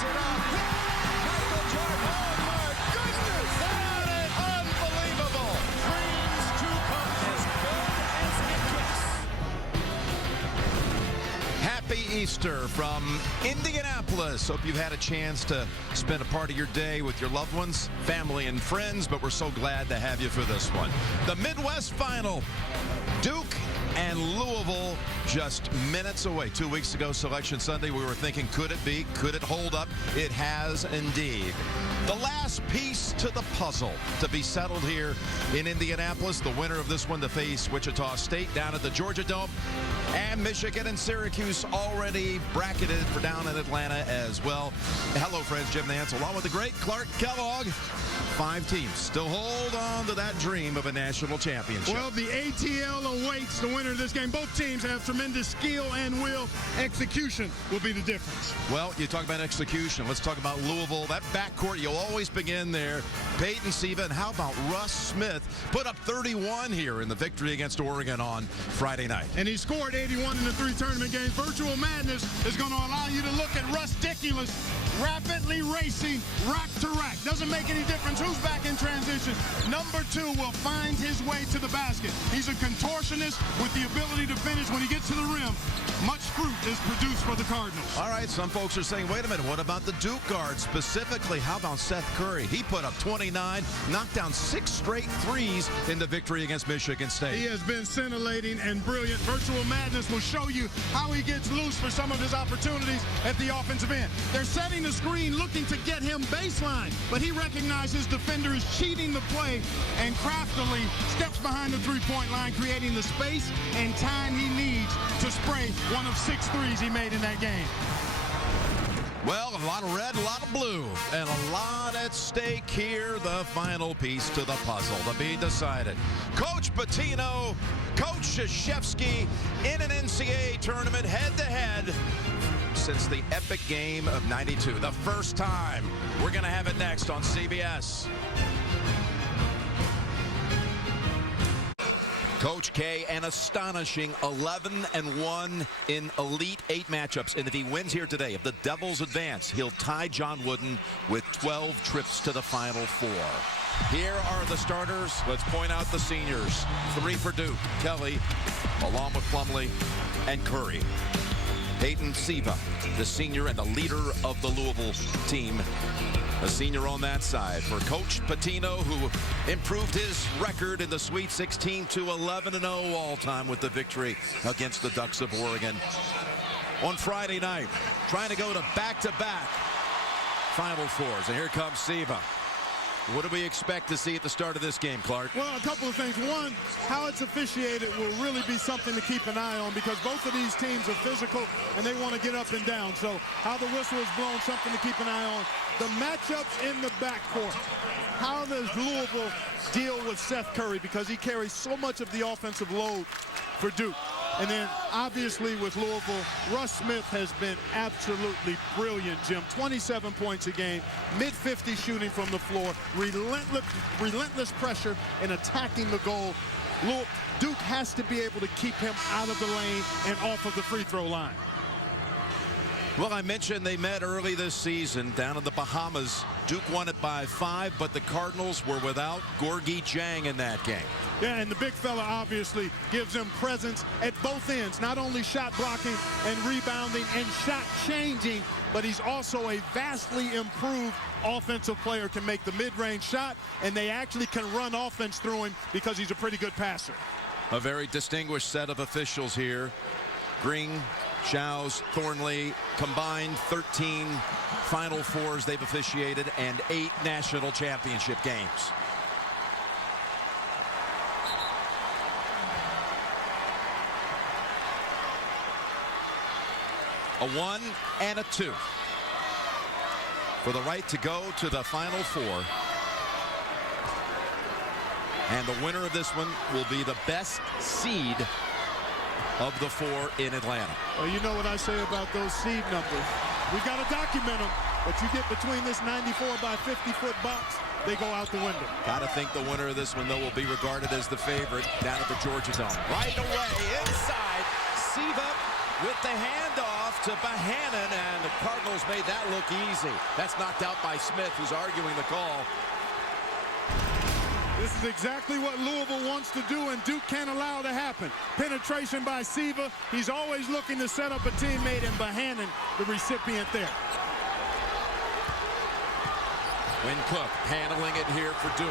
puts it up. Michael Jordan. Oh, my goodness. That is unbelievable. Dreams to come as good as it gets. Happy Easter from Indianapolis. Hope you've had a chance to spend a part of your day with your loved ones, family, and friends, but we're so glad to have you for this one. The Midwest Final. Duke and Louisville just minutes away. 2 weeks ago, Selection Sunday, we were thinking, could it be? Could it hold up? It has indeed. The last piece to the puzzle to be settled here in Indianapolis. The winner of this one to face Wichita State down at the Georgia Dome. And Michigan and Syracuse already bracketed for down in Atlanta as well. Hello, friends. Jim Nance along with the great Clark Kellogg. 5 teams still hold on to that dream of a national championship. Well, the ATL awaits the winner of this game. Both teams have tremendous skill and will. Execution will be the difference. Well, you talk about execution. Let's talk about Louisville. That backcourt, you'll always begin there. Peyton Siva, and how about Russ Smith? Put up 31 here in the victory against Oregon on Friday night. And he scored 81 in the 3 tournament games. Virtual Madness is going to allow you to look at Russ Dickulous rapidly racing rack to rack. Doesn't make any difference who's back in transition. Number 2 will find his way to the basket. He's a contortionist with the ability to finish when he gets to the rim. Much fruit is produced for the Cardinals. All right, some folks are saying, wait a minute, what about the Duke guard? Specifically, how about Seth Curry? He put up 29, knocked down 6 straight threes in the victory against Michigan State. He has been scintillating and brilliant. Virtual Madness will show you how he gets loose for some of his opportunities at the offensive end. They're setting the screen looking to get him baseline, but he recognizes defender is cheating the play and craftily steps behind the three-point line, creating the space and time he needs to spray one of 6 threes he made in that game. Well, a lot of red, a lot of blue, and a lot at stake here. The final piece to the puzzle to be decided. Coach Pitino, Coach Krzyzewski in an NCAA tournament head-to-head since the epic game of '92. The first time. We're going to have it next on CBS. Coach K, an astonishing 11-1 in Elite 8 matchups. And if he wins here today, if the Devils advance, he'll tie John Wooden with 12 trips to the Final Four. Here are the starters. Let's point out the seniors. 3 for Duke. Kelly, along with Plumlee and Curry. Peyton Siva, the senior and the leader of the Louisville team. A senior on that side for Coach Pitino, who improved his record in the Sweet 16 to 11-0 all-time with the victory against the Ducks of Oregon on Friday night. Trying to go to back-to-back Final Fours. And here comes Siva. What do we expect to see at the start of this game, Clark? Well, a couple of things. One, how it's officiated will really be something to keep an eye on because both of these teams are physical and they want to get up and down. So how the whistle is blown, something to keep an eye on. The matchups in the backcourt. How does Louisville deal with Seth Curry because he carries so much of the offensive load for Duke? And then, obviously, with Louisville, Russ Smith has been absolutely brilliant, Jim. 27 points a game, mid-50 shooting from the floor, relentless pressure and attacking the goal. Duke has to be able to keep him out of the lane and off of the free throw line. Well, I mentioned they met early this season down in the Bahamas. Duke won it by 5, but the Cardinals were without Gorgui Dieng in that game. Yeah, and the big fella obviously gives them presence at both ends, not only shot blocking and rebounding and shot changing, but he's also a vastly improved offensive player, can make the mid-range shot, and they actually can run offense through him because he's a pretty good passer. A very distinguished set of officials here. Green, Shows, Thornley, combined 13 Final Fours they've officiated and 8 national championship games. A 1 and a 2 for the right to go to the Final Four. And the winner of this one will be the best seed of the 4 in Atlanta. Well, you know what I say about those seed numbers. We got to document them, but you get between this 94 by 50-foot box, they go out the window. Got to think the winner of this one, though, will be regarded as the favorite down at the Georgia Dome. Right away, inside, Siva with the handoff, off to Bohannon, and the Cardinals made that look easy. That's knocked out by Smith, who's arguing the call. This is exactly what Louisville wants to do, and Duke can't allow to happen. Penetration by Siva. He's always looking to set up a teammate, and Bohannon, the recipient there. Quinn Cook handling it here for Duke.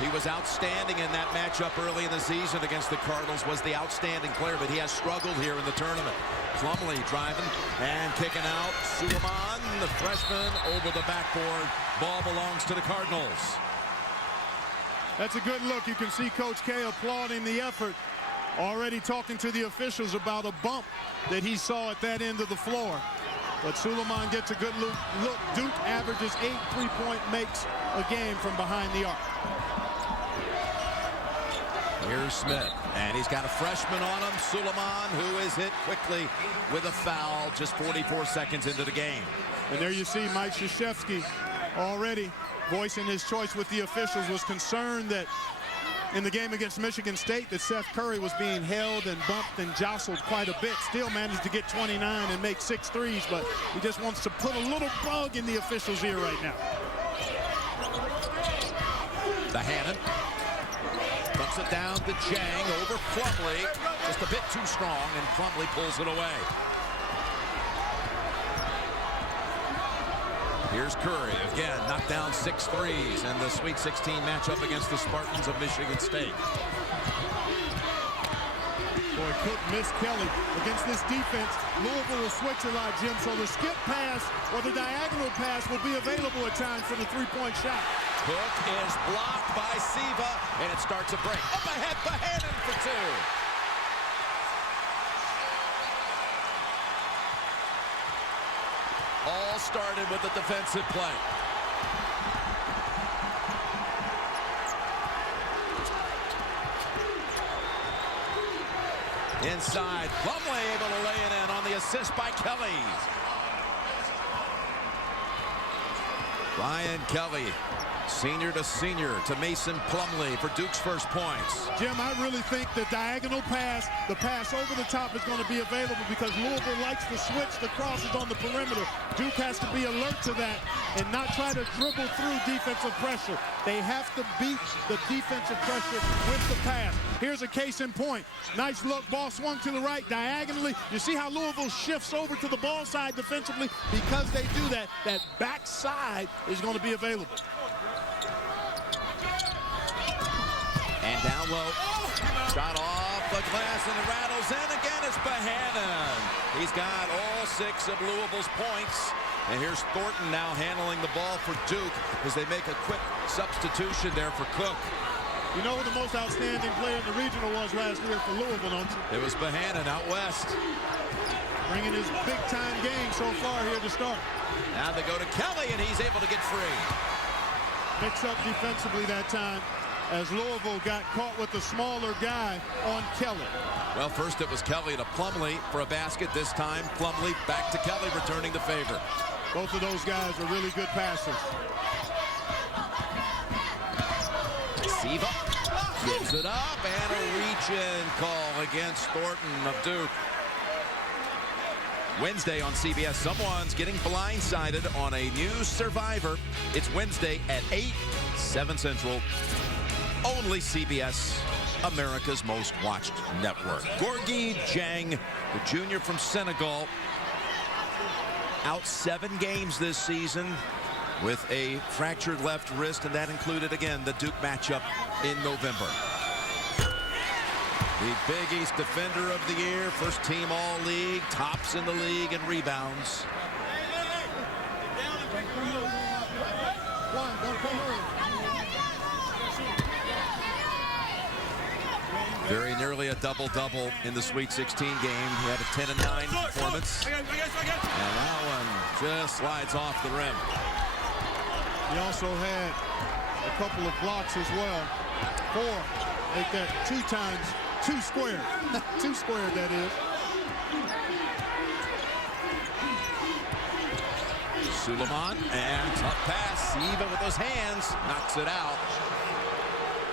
He was outstanding in that matchup early in the season against the Cardinals, was the outstanding player, but he has struggled here in the tournament. Plumlee driving and kicking out. Suleiman, the freshman, over the backboard. Ball belongs to the Cardinals. That's a good look. You can see Coach K applauding the effort, already talking to the officials about a bump that he saw at that end of the floor. But Suleiman gets a good look. Duke averages 8 3-point makes a game from behind the arc. Here's Smith, and he's got a freshman on him, Suleiman, who is hit quickly with a foul just 44 seconds into the game. And there you see Mike Krzyzewski already voicing his choice with the officials, was concerned that in the game against Michigan State that Seth Curry was being held and bumped and jostled quite a bit. Still managed to get 29 and make 6 threes, but he just wants to put a little bug in the officials' ear right now. Bohannon dumps it down to Jang over Plumlee. Just a bit too strong, and Plumlee pulls it away. Here's Curry, again, knocked down 6 threes in the Sweet 16 matchup against the Spartans of Michigan State. Boy, Cook missed Kelly. Against this defense, Louisville will switch a lot, Jim, so the skip pass or the diagonal pass will be available at times for the three-point shot. Cook is blocked by Siva, and it starts a break. Up ahead, Bohannon for 2. All started with a defensive play. Inside, Plumlee able to lay it in on the assist by Kelly. Ryan Kelly, senior to senior, to Mason Plumlee for Duke's first points. Jim, I really think the diagonal pass, the pass over the top is going to be available because Louisville likes to switch the crosses on the perimeter. Duke has to be alert to that and not try to dribble through defensive pressure. They have to beat the defensive pressure with the pass. Here's a case in point. Nice look, ball swung to the right diagonally. You see how Louisville shifts over to the ball side defensively? Because they do that, that backside is going to be available. And down low, shot off the glass, and it rattles in. Again, it's Bohannon. He's got all 6 of Louisville's points. And here's Thornton now handling the ball for Duke as they make a quick substitution there for Cook. You know who the most outstanding player in the regional was last year for Louisville, don't you? It was Bohannon out west. Bringing his big-time game so far here to start. Now they go to Kelly, and he's able to get free. Mix up defensively that time, as Louisville got caught with the smaller guy on Kelly. Well, first it was Kelly to Plumlee for a basket. This time, Plumlee back to Kelly, returning the favor. Both of those guys are really good passers. Siva gives it up, and a reach-in call against Thornton of Duke. Wednesday on CBS, someone's getting blindsided on a new Survivor. It's Wednesday at 8, 7 Central. Only CBS, America's most watched network. Gorgui Dieng, the junior from Senegal, out 7 games this season with a fractured left wrist, and that included, again, the Duke matchup in November. The Big East Defender of the Year, first team All-League, tops in the league in rebounds. Very nearly a double-double in the Sweet 16 game. He had a 10 and 9 performance. And that one just slides off the rim. He also had a couple of blocks as well. 4. Make that 2 times 2 squared. 2 squared, that is. Suleiman, and tough pass. Siva with those hands knocks it out.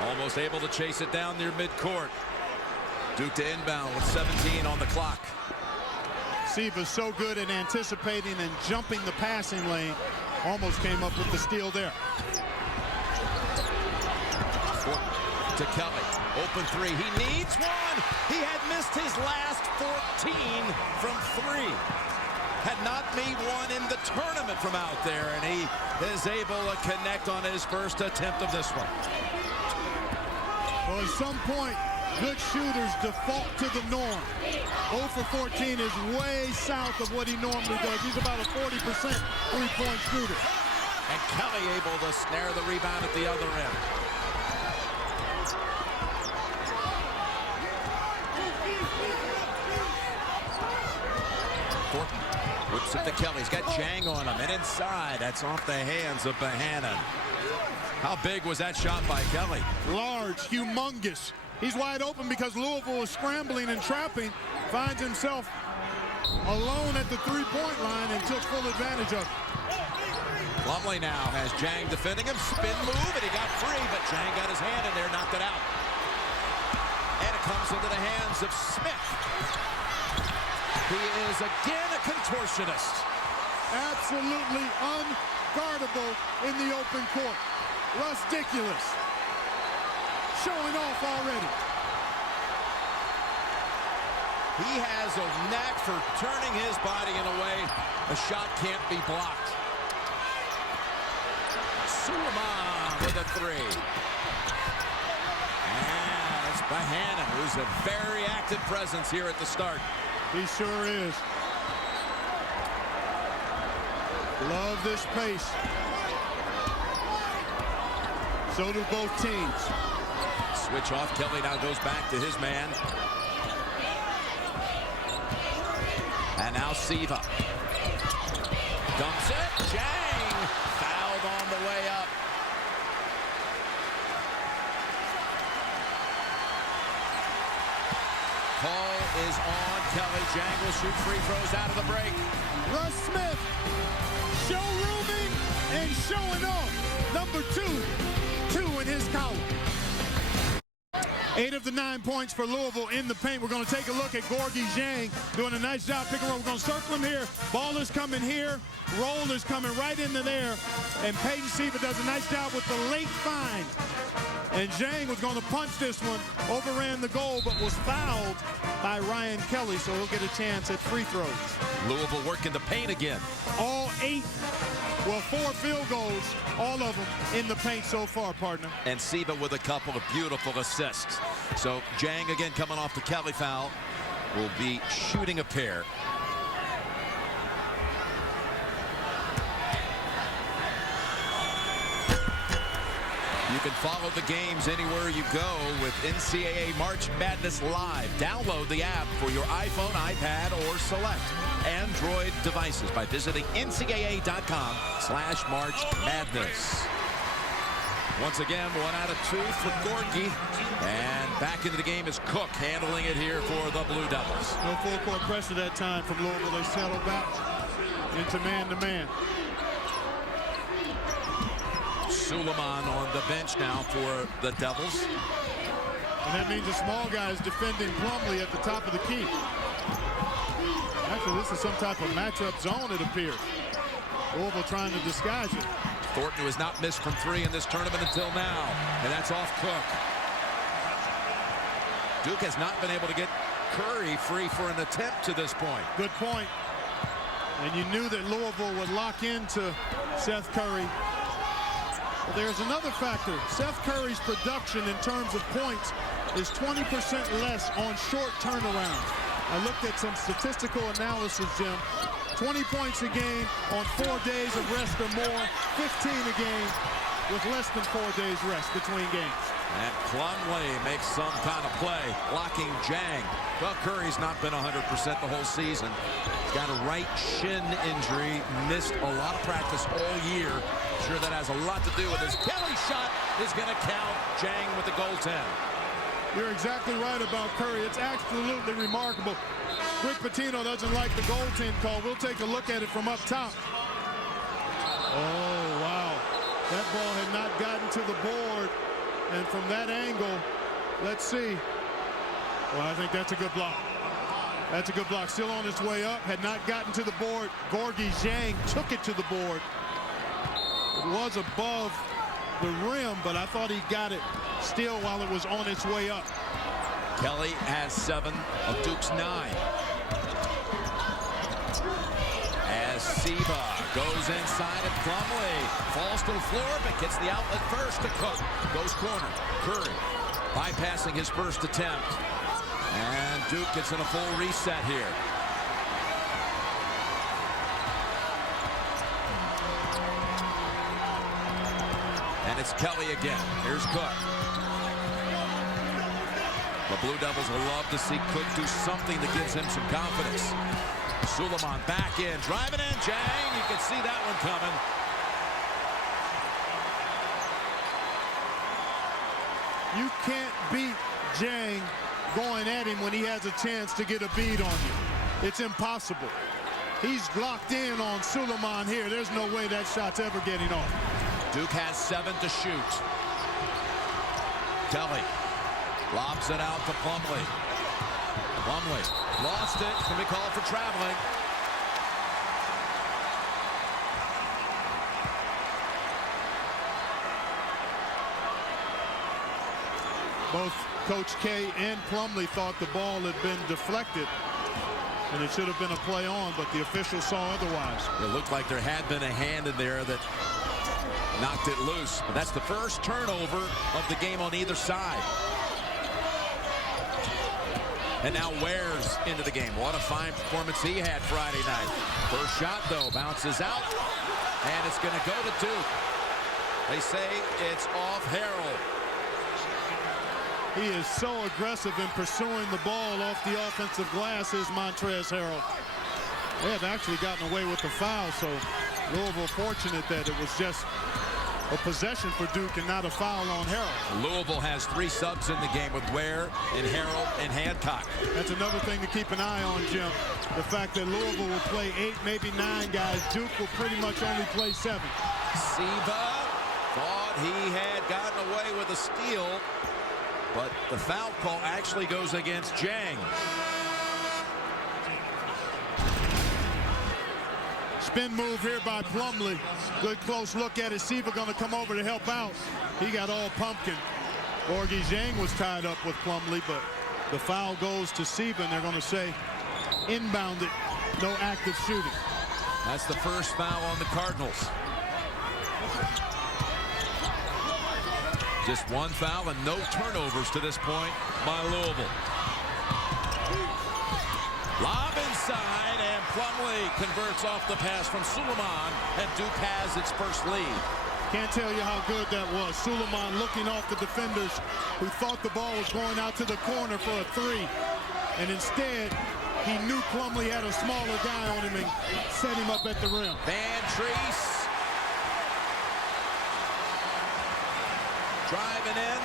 Almost able to chase it down near midcourt. Duke to inbound with 17 on the clock. Siva's so good at anticipating and jumping the passing lane. Almost came up with the steal there. To Kelly. Open three. He needs one. He had missed his last 14 from three. Had not made one in the tournament from out there, and he is able to connect on his first attempt of this one. Well, at some point, good shooters default to the norm. 0 for 14 is way south of what he normally does. He's about a 40% three-point shooter. And Kelly able to snare the rebound at the other end. Thornton whips it to Kelly. He's got Jang on him, and inside. That's off the hands of Bohannon. How big was that shot by Kelly? Large, humongous. He's wide open because Louisville is scrambling and trapping. Finds himself alone at the three-point line and took full advantage of it. Plumlee now has Jang defending him. Spin move, and he got free, but Jang got his hand in there, knocked it out. And it comes into the hands of Smith. He is again a contortionist. Absolutely unguardable in the open court. Ridiculous. Showing off already. He has a knack for turning his body in a way a shot can't be blocked. Suleiman with a three. And it's Bohannon, who's a very active presence here at the start. He sure is. Love this pace. So do both teams. Switch off. Kelly now goes back to his man. And now Siva. Dumps it. Jang fouled on the way up. Call is on Kelly. Jang will shoot free throws out of the break. Russ Smith showrooming and showing off. Number 2 in his column. 8 of the 9 points for Louisville in the paint. We're going to take a look at Gorgui Dieng doing a nice job picking up. We're going to circle him here. Ball is coming here. Roll is coming right into there. And Peyton Siva does a nice job with the late find. And Dieng was going to punch this one, overran the goal, but was fouled by Ryan Kelly, so he'll get a chance at free throws. Louisville working the paint again. All 8, well, 4 field goals, all of them in the paint so far, partner. And Siva with a couple of beautiful assists. So Dieng again coming off the Kelly foul will be shooting a pair. You can follow the games anywhere you go with NCAA March Madness Live. Download the app for your iPhone, iPad, or select Android devices by visiting ncaa.com/March Madness. Once again, 1 out of 2 for Gorgui. And back into the game is Cook handling it here for the Blue Devils. No full court pressure that time from Louisville. They settle back into man-to-man. Suleiman on the bench now for the Devils. And that means the small guy is defending Plumlee at the top of the key. Actually, this is some type of matchup zone, it appears. Louisville trying to disguise it. Thornton, who has not missed from 3 in this tournament until now. And that's off Cook. Duke has not been able to get Curry free for an attempt to this point. Good point. And you knew that Louisville would lock into Seth Curry. But there's another factor. Seth Curry's production in terms of points is 20% less on short turnarounds. I looked at some statistical analysis, Jim. 20 points a game on 4 days of rest or more. 15 a game with less than 4 days rest between games. And Plumlee makes some kind of play, blocking Dieng. Well, Curry's not been 100% the whole season. He's got a right shin injury, missed a lot of practice all year. Sure that has a lot to do with his Kelly shot is going to count. Dieng with the goaltend. You're exactly right about Curry. It's absolutely remarkable. Rick Pitino doesn't like the goaltend call. We'll take a look at it from up top. Oh, wow. That ball had not gotten to the board. And from that angle, let's see. Well, I think that's a good block. That's a good block. Still on its way up. Had not gotten to the board. Gorgie Zhang took it to the board. It was above the rim, but I thought he got it still while it was on its way up. Kelly has 7 of Duke's 9. As Siva goes inside of Plumlee. Falls to the floor, but gets the outlet first to Cook. Goes corner. Curry bypassing his first attempt. And Duke gets in a full reset here. And it's Kelly again. Here's Cook. The Blue Devils will love to see Cook do something that gives him some confidence. Suleiman back in, driving in, Jang. You can see that one coming. You can't beat Jang going at him when he has a chance to get a bead on you. It's impossible. He's locked in on Suleiman here. There's no way that shot's ever getting off. Duke has 7 to shoot. Kelly lobs it out to Plumlee. Plumlee lost it. Can be called for traveling. Both Coach K and Plumlee thought the ball had been deflected, and it should have been a play on, but the officials saw otherwise. It looked like there had been a hand in there that knocked it loose, but that's the first turnover of the game on either side. And now Ware's into the game. What a fine performance he had Friday night. First shot, though, bounces out, and it's going to go to Duke. They say it's off Harrell. He is so aggressive in pursuing the ball off the offensive glass, is Montrezl Harrell. They have actually gotten away with the foul, so Louisville fortunate that it was just a possession for Duke and not a foul on Harrell. Louisville has 3 subs in the game with Ware and Harrell and Hancock. That's another thing to keep an eye on, Jim. The fact that Louisville will play 8, maybe 9 guys. Duke will pretty much only play 7. Siva thought he had gotten away with a steal, but the foul call actually goes against Jang. Spin move here by Plumlee. Good close look at it. Siva going to come over to help out. He got all pumpkin. Gorgie Zhang was tied up with Plumlee, but the foul goes to Siva, and they're going to say inbounded, no active shooting. That's the first foul on the Cardinals. Just 1 foul and no turnovers to this point by Louisville. Lob inside, and Plumlee converts off the pass from Suleiman, and Duke has its first lead. Can't tell you how good that was. Suleiman looking off the defenders who thought the ball was going out to the corner for a 3. And instead, he knew Plumlee had a smaller guy on him and set him up at the rim. Van Treese driving in.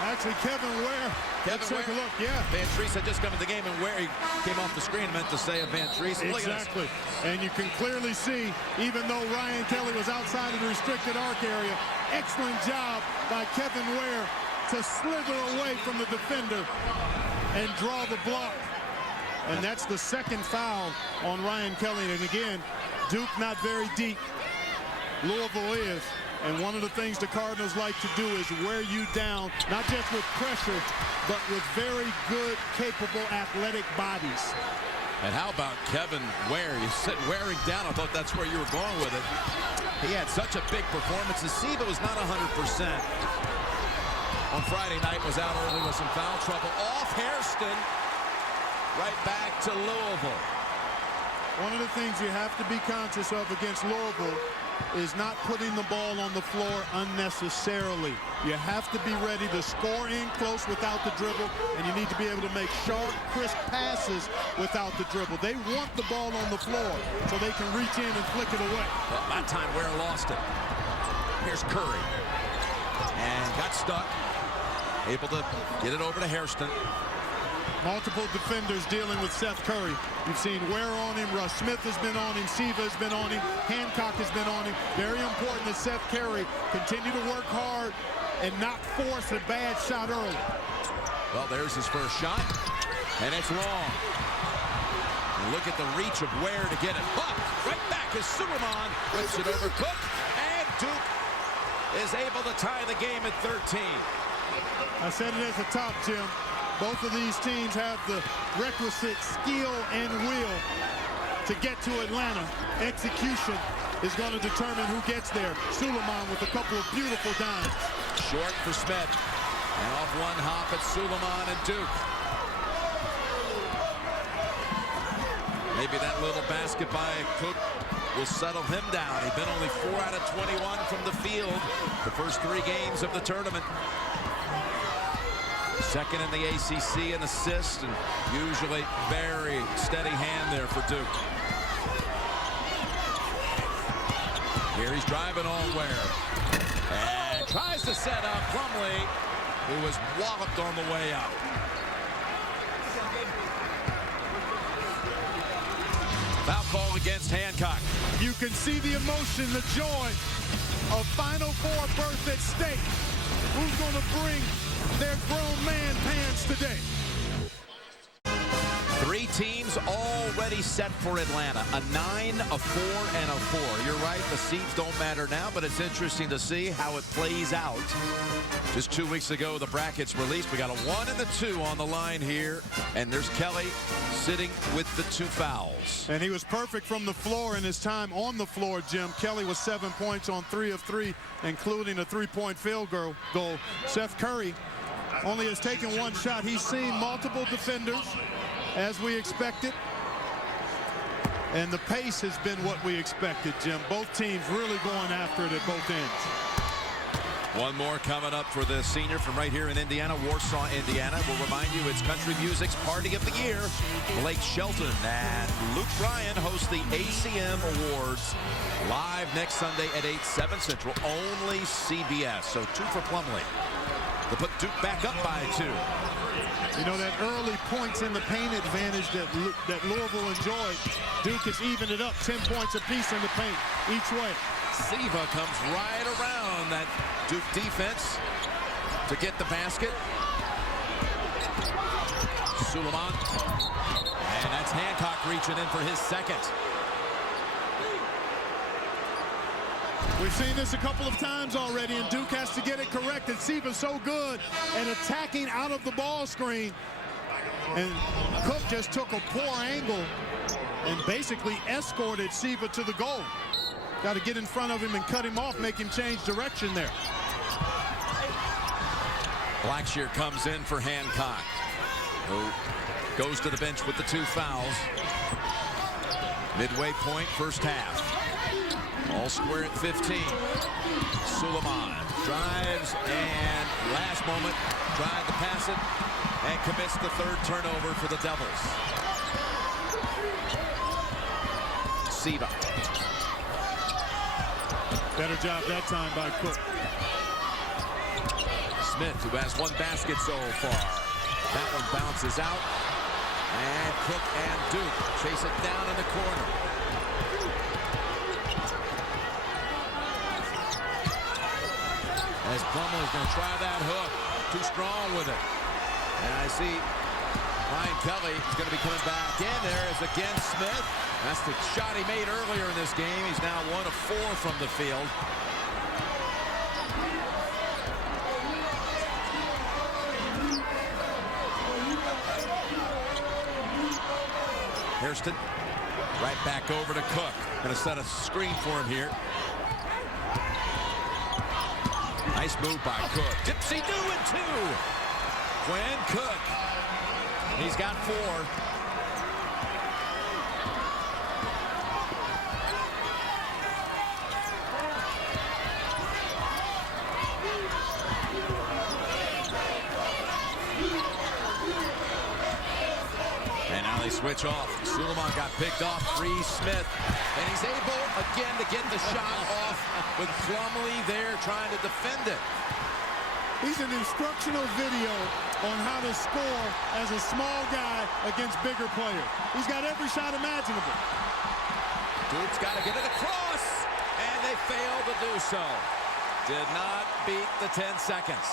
Actually, Kevin Ware. Let's take a look. Yeah. Van Treese had just come in the game, and Ware came off the screen. Meant to say of Van Treese. Exactly. And you can clearly see, even though Ryan Kelly was outside of the restricted arc area, excellent job by Kevin Ware to slither away from the defender and draw the block. And that's the 2nd foul on Ryan Kelly. And again, Duke not very deep. Louisville is. And one of the things the Cardinals like to do is wear you down, not just with pressure, but with very good, capable, athletic bodies. And how about Kevin Ware? You said wearing down. I thought that's where you were going with it. He had such a big performance. Siva was not 100%. On Friday night, was out early with some foul trouble. Off Hairston. Right back to Louisville. One of the things you have to be conscious of against Louisville is not putting the ball on the floor unnecessarily. You have to be ready to score in close without the dribble, and you need to be able to make sharp, crisp passes without the dribble. They want the ball on the floor so they can reach in and flick it away. But by the time Ware lost it. Here's Curry. And got stuck. Able to get it over to Hairston. Multiple defenders dealing with Seth Curry. You've seen Ware on him, Russ Smith has been on him, Siva has been on him, Hancock has been on him. Very important that Seth Curry continue to work hard and not force a bad shot early. Well, there's his first shot, and it's long. Look at the reach of Ware to get it. But right back as Suleiman whips it over Cook. And Duke is able to tie the game at 13. I said it at the top, Jim. Both of these teams have the requisite skill and will to get to Atlanta. Execution is going to determine who gets there. Suleiman with a couple of beautiful dimes. Short for Smith. And off one hop at Suleiman and Duke. Maybe that little basket by Cook will settle him down. He's been only 4 out of 21 from the field the first 3 games of the tournament. Second in the ACC in assists, and usually very steady hand there for Duke. Here he's driving on Ware. And tries to set up Plumlee, who was walloped on the way up. Foul call against Hancock. You can see the emotion, the joy of Final Four berth at stake. Who's going to bring their grown man pants today? 3 teams already set for Atlanta. A 9, a 4, and a 4. You're right, the seeds don't matter now, but it's interesting to see how it plays out. Just 2 weeks ago, the brackets released. We got a 1 and a 2 on the line here. And there's Kelly sitting with the 2 fouls. And he was perfect from the floor in his time on the floor, Jim. Kelly was 7 points on 3 of 3, including a 3-point field goal. Seth Curry only has taken 1 shot. He's seen multiple defenders, as we expected. And the pace has been what we expected, Jim. Both teams really going after it at both ends. One more coming up for the senior from right here in Indiana, Warsaw, Indiana. We'll remind you it's country music's party of the year. Blake Shelton and Luke Bryan host the ACM Awards live next Sunday at 8, 7 Central. Only CBS. So 2 for Plumlee to put Duke back up by 2. You know, that early points in the paint advantage that Louisville enjoyed. Duke has evened it up, 10 points apiece in the paint each way. Siva comes right around that Duke defense to get the basket. Suleiman. And that's Hancock reaching in for his second. We've seen this a couple of times already, and Duke has to get it corrected. Siva's so good at attacking out of the ball screen. And Cook just took a poor angle and basically escorted Siva to the goal. Got to get in front of him and cut him off, make him change direction there. Blackshear comes in for Hancock, who goes to the bench with the 2 fouls. Midway point, first half. All square at 15. Suleiman drives and last moment tried to pass it and commits the 3rd turnover for the Devils. Siva. Better job that time by Cook. Smith, who has 1 basket so far. That one bounces out. And Cook and Duke chase it down in the corner. As Plumlee's going to try that hook. Too strong with it. And I see Ryan Kelly is going to be coming back in. There is again Smith. That's the shot he made earlier in this game. He's now 1 of 4 from the field. Hairston right back over to Cook. Going to set a screen for him here. Nice move by Cook. Dipsy-do and 2. Quinn Cook. He's got 4. And now they switch off. Suleiman got picked off. Free Smith. And he's able again to get the shot off with Plumlee there trying to defend it. He's an instructional video on how to score as a small guy against bigger players. He's got every shot imaginable. Duke's got to get it across, and they fail to do so. Did not beat the 10 seconds.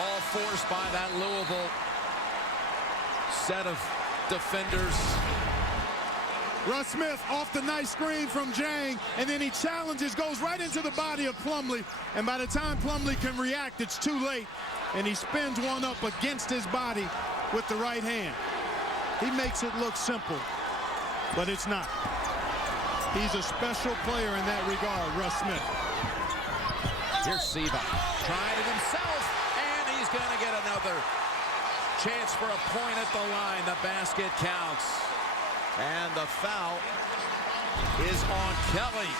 All forced by that Louisville set of defenders. Russ Smith off the nice screen from Jang, and then he challenges, goes right into the body of Plumlee, and by the time Plumlee can react, it's too late, and he spins one up against his body with the right hand. He makes it look simple, but it's not. He's a special player in that regard, Russ Smith. Here's Siva trying it himself, and he's going to get another chance for a point at the line. The basket counts. And the foul is on Kelly.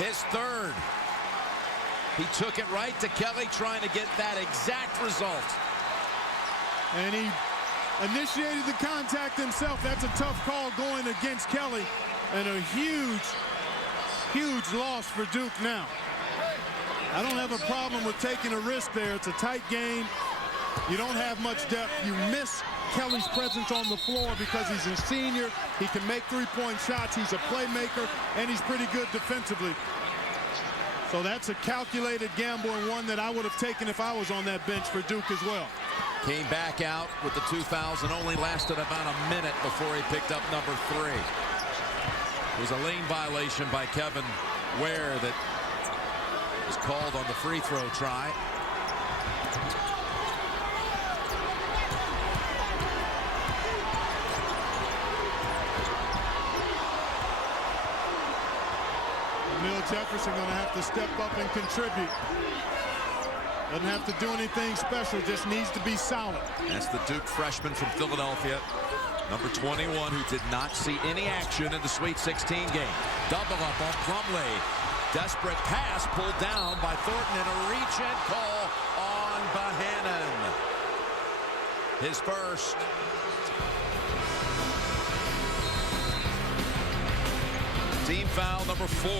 His third. He took it right to Kelly, trying to get that exact result. And he initiated the contact himself. That's a tough call going against Kelly. And a huge, huge loss for Duke now. I don't have a problem with taking a risk there. It's a tight game. You don't have much depth. You miss Kelly's presence on the floor because he's a senior. He can make three-point shots. He's a playmaker, and he's pretty good defensively. So that's a calculated gamble, and one that I would have taken if I was on that bench for Duke as well. Came back out with the 2 fouls and only lasted about a minute before he picked up number 3. It was a lane violation by Kevin Ware that was called on the free throw try. Jefferson going to have to step up and contribute. Doesn't have to do anything special, just needs to be solid. That's the Duke freshman from Philadelphia, number 21, who did not see any action in the Sweet 16 game. Double up on Plumlee. Desperate pass pulled down by Thornton, and a reach-in call on Bohannon. His first. Team foul number 4.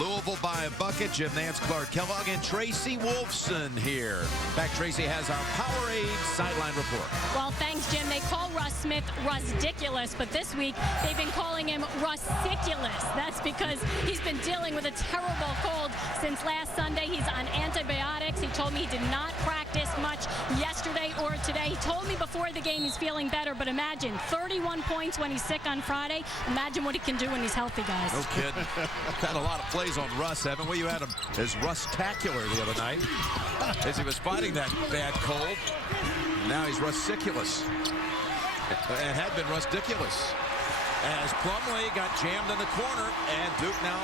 Louisville by a bucket. Jim Nance, Clark Kellogg, and Tracy Wolfson here. In fact, Tracy has our Powerade sideline report. Well, thanks, Jim. They call Russ Smith Russ-diculous, but this week they've been calling him Russ-siculous. That's because he's been dealing with a terrible cold since last Sunday. He's on antibiotics. He told me he did not practice much yesterday or today. He told me before the game he's feeling better, but imagine 31 points when he's sick on Friday. Imagine what he can do when he's healthy, guys. No kidding. Had a lot of plays on Russ, haven't we? You had him as Russ-tacular the other night as he was fighting that bad cold. Now he's Russ-siculous. It had been Russ-diculous. As Plumlee got jammed in the corner, and Duke now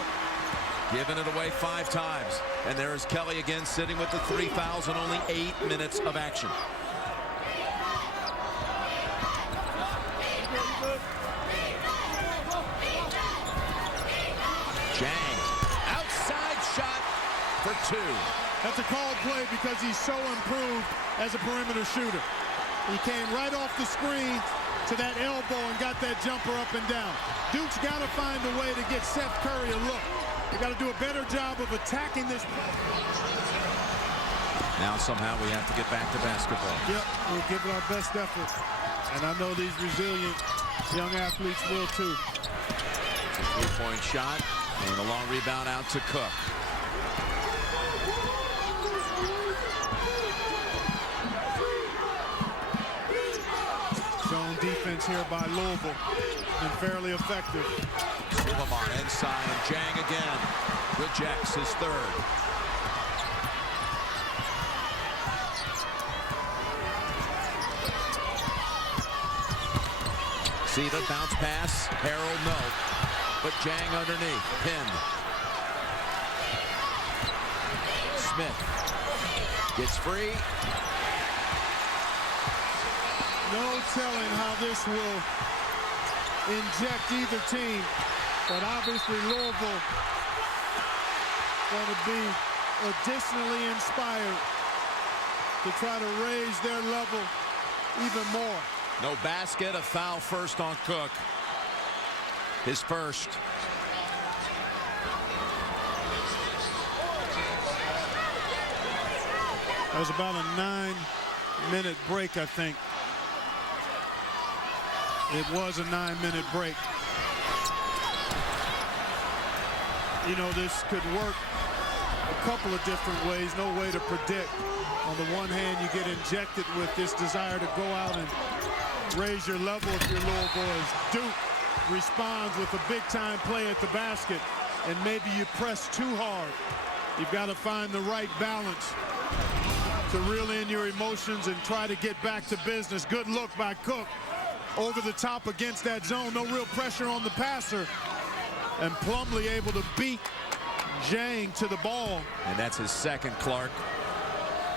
giving it away 5 times. And there's Kelly again sitting with the 3 fouls and only 8 minutes of action. Jang. Outside shot for 2. That's a called play because he's so improved as a perimeter shooter. He came right off the screen to that elbow and got that jumper up and down. Duke's got to find a way to get Seth Curry a look. They got to do a better job of attacking this. Now somehow we have to get back to basketball. Yep, we'll give it our best effort. And I know these resilient young athletes will too. 3-point shot and a long rebound out to Cook. Zone defense here by Louisville, and fairly effective. Suleiman inside, and Jang again rejects his 3rd. See the bounce pass, Harrell no, but Jang underneath, pinned. Smith gets free. No telling how this will inject either team, but obviously Louisville going to be additionally inspired to try to raise their level even more. No basket, a foul first on Cook. His first. That was about a 9-minute break, I think. It was a 9-minute break. You know, this could work a couple of different ways. No way to predict. On the one hand, you get injected with this desire to go out and raise your level if you're Louisville, as Duke responds with a big-time play at the basket, and maybe you press too hard. You've got to find the right balance to reel in your emotions and try to get back to business. Good look by Cook. Over the top against that zone. No real pressure on the passer. And Plumlee able to beat Jang to the ball. And that's his second, Clark.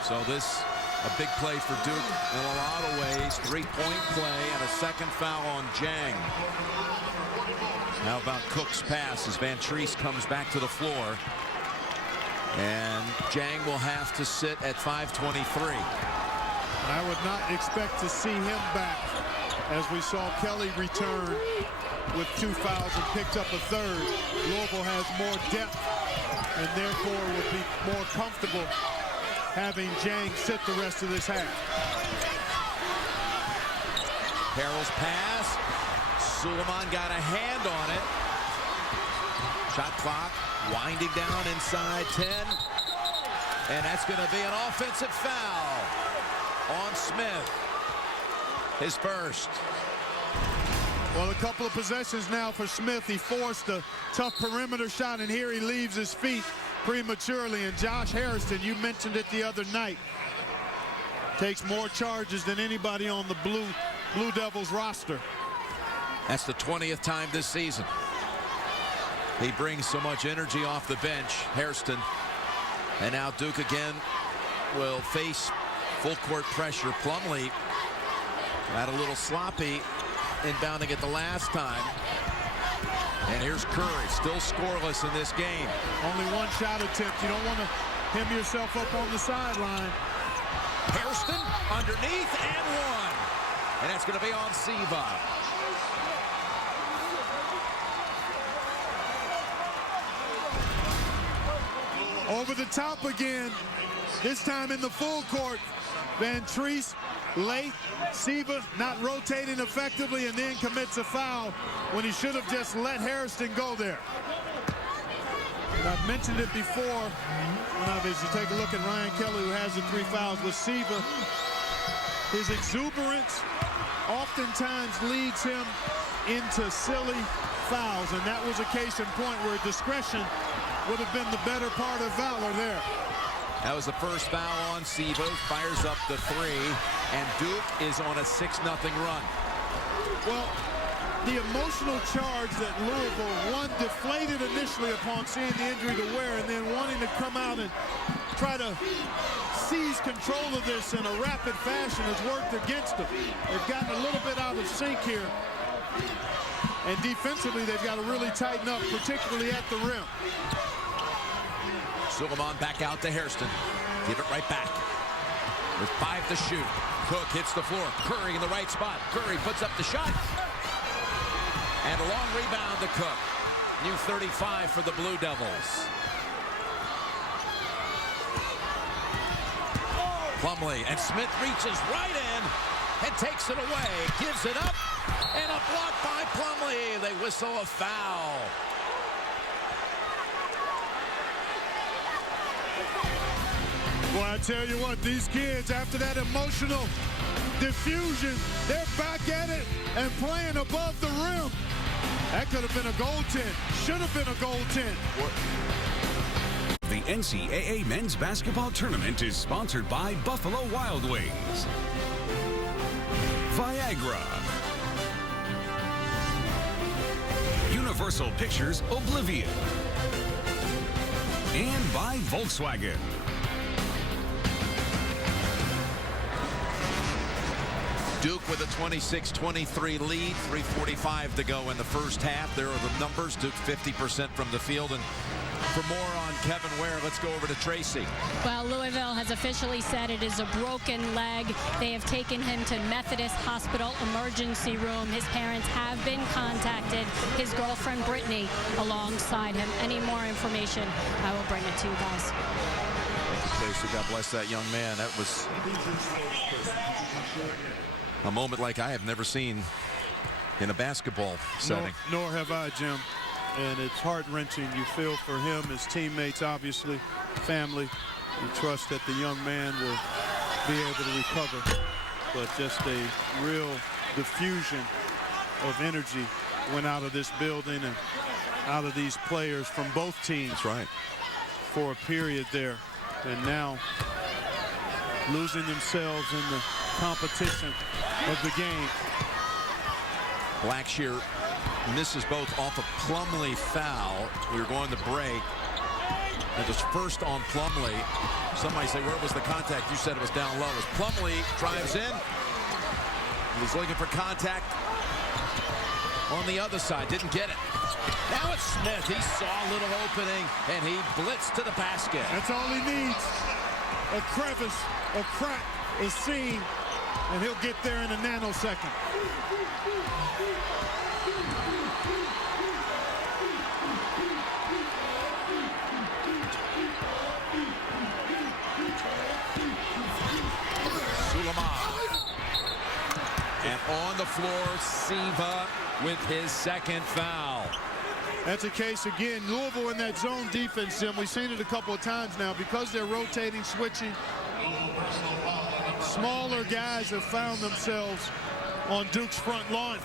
So this, a big play for Duke in a lot of ways. Three-point play and a second foul on Jang. How about Cook's pass as Van Treese comes back to the floor. And Jang will have to sit at 5:23. I would not expect to see him back, as we saw Kelly return with 2 fouls and picked up a third. Louisville has more depth and therefore would be more comfortable having Jang sit the rest of this half. Harrell's pass. Suleiman got a hand on it. Shot clock winding down inside 10. And that's going to be an offensive foul on Smith. His first. Well, a couple of possessions now for Smith. He forced a tough perimeter shot, and here he leaves his feet prematurely. And Josh Hairston, you mentioned it the other night, takes more charges than anybody on the Blue Devils roster. That's the 20th time this season. He brings so much energy off the bench, Hairston. And now Duke again will face full court pressure. Plumlee got a little sloppy inbounding it the last time. And here's Curry, still scoreless in this game. Only one shot attempt. You don't want to hem yourself up on the sideline. Hairston underneath and one. And that's going to be on Siva. Over the top again, this time in the full court. Van Treese late. Siva not rotating effectively and then commits a foul when he should have just let Hairston go there. And I've mentioned it before. As you take a look at Ryan Kelly, who has the 3 fouls with Siva, his exuberance oftentimes leads him into silly fouls, and that was a case in point where discretion would have been the better part of valor there. That was the first foul on Siva. Fires up the 3, and Duke is on a 6-0 run. Well, the emotional charge that Louisville deflated initially upon seeing the injury to Ware, and then wanting to come out and try to seize control of this in a rapid fashion has worked against them. They've gotten a little bit out of sync here. And defensively, they've got to really tighten up, particularly at the rim. Suleiman back out to Hairston. Give it right back. With 5 to shoot. Cook hits the floor. Curry in the right spot. Curry puts up the shot. And a long rebound to Cook. New 35 for the Blue Devils. Plumlee, and Smith reaches right in and takes it away. Gives it up. And a block by Plumlee. They whistle a foul. Well, I tell you what, these kids, after that emotional diffusion, they're back at it and playing above the rim. That could have been a goaltend. Should have been a goaltend. The NCAA men's basketball tournament is sponsored by Buffalo Wild Wings, Viagra, Universal Pictures Oblivion, and by Volkswagen. Duke with a 26-23 lead, 3:45 to go in the first half. There are the numbers. Duke 50% from the field. And for more on Kevin Ware, let's go over to Tracy. Well, Louisville has officially said it is a broken leg. They have taken him to Methodist Hospital emergency room. His parents have been contacted. His girlfriend, Brittany, alongside him. Any more information, I will bring it to you guys. Tracy, God bless that young man. That was a moment like I have never seen in a basketball setting. Nor have I, Jim. and it's heart-wrenching. You feel for him, his teammates, obviously, family. You trust that the young man will be able to recover. But just a real diffusion of energy went out of this building and out of these players from both teams. That's right. For a period there. And now losing themselves in the competition of the game. Blackshear misses both off a Plumlee foul. We were going to break. It was first on Plumlee. Somebody say, where was the contact? You said it was down low. As Plumlee drives in. He's looking for contact on the other side. Didn't get it. Now it's Smith. He saw a little opening, and he blitzed to the basket. That's all he needs. A crevice, a crack is seen, and he'll get there in a nanosecond. And on the floor, Siva with his second foul. That's a case again. Louisville in that zone defense, Jim. We've seen it a couple of times now because they're rotating, switching. Smaller guys have found themselves on Duke's front line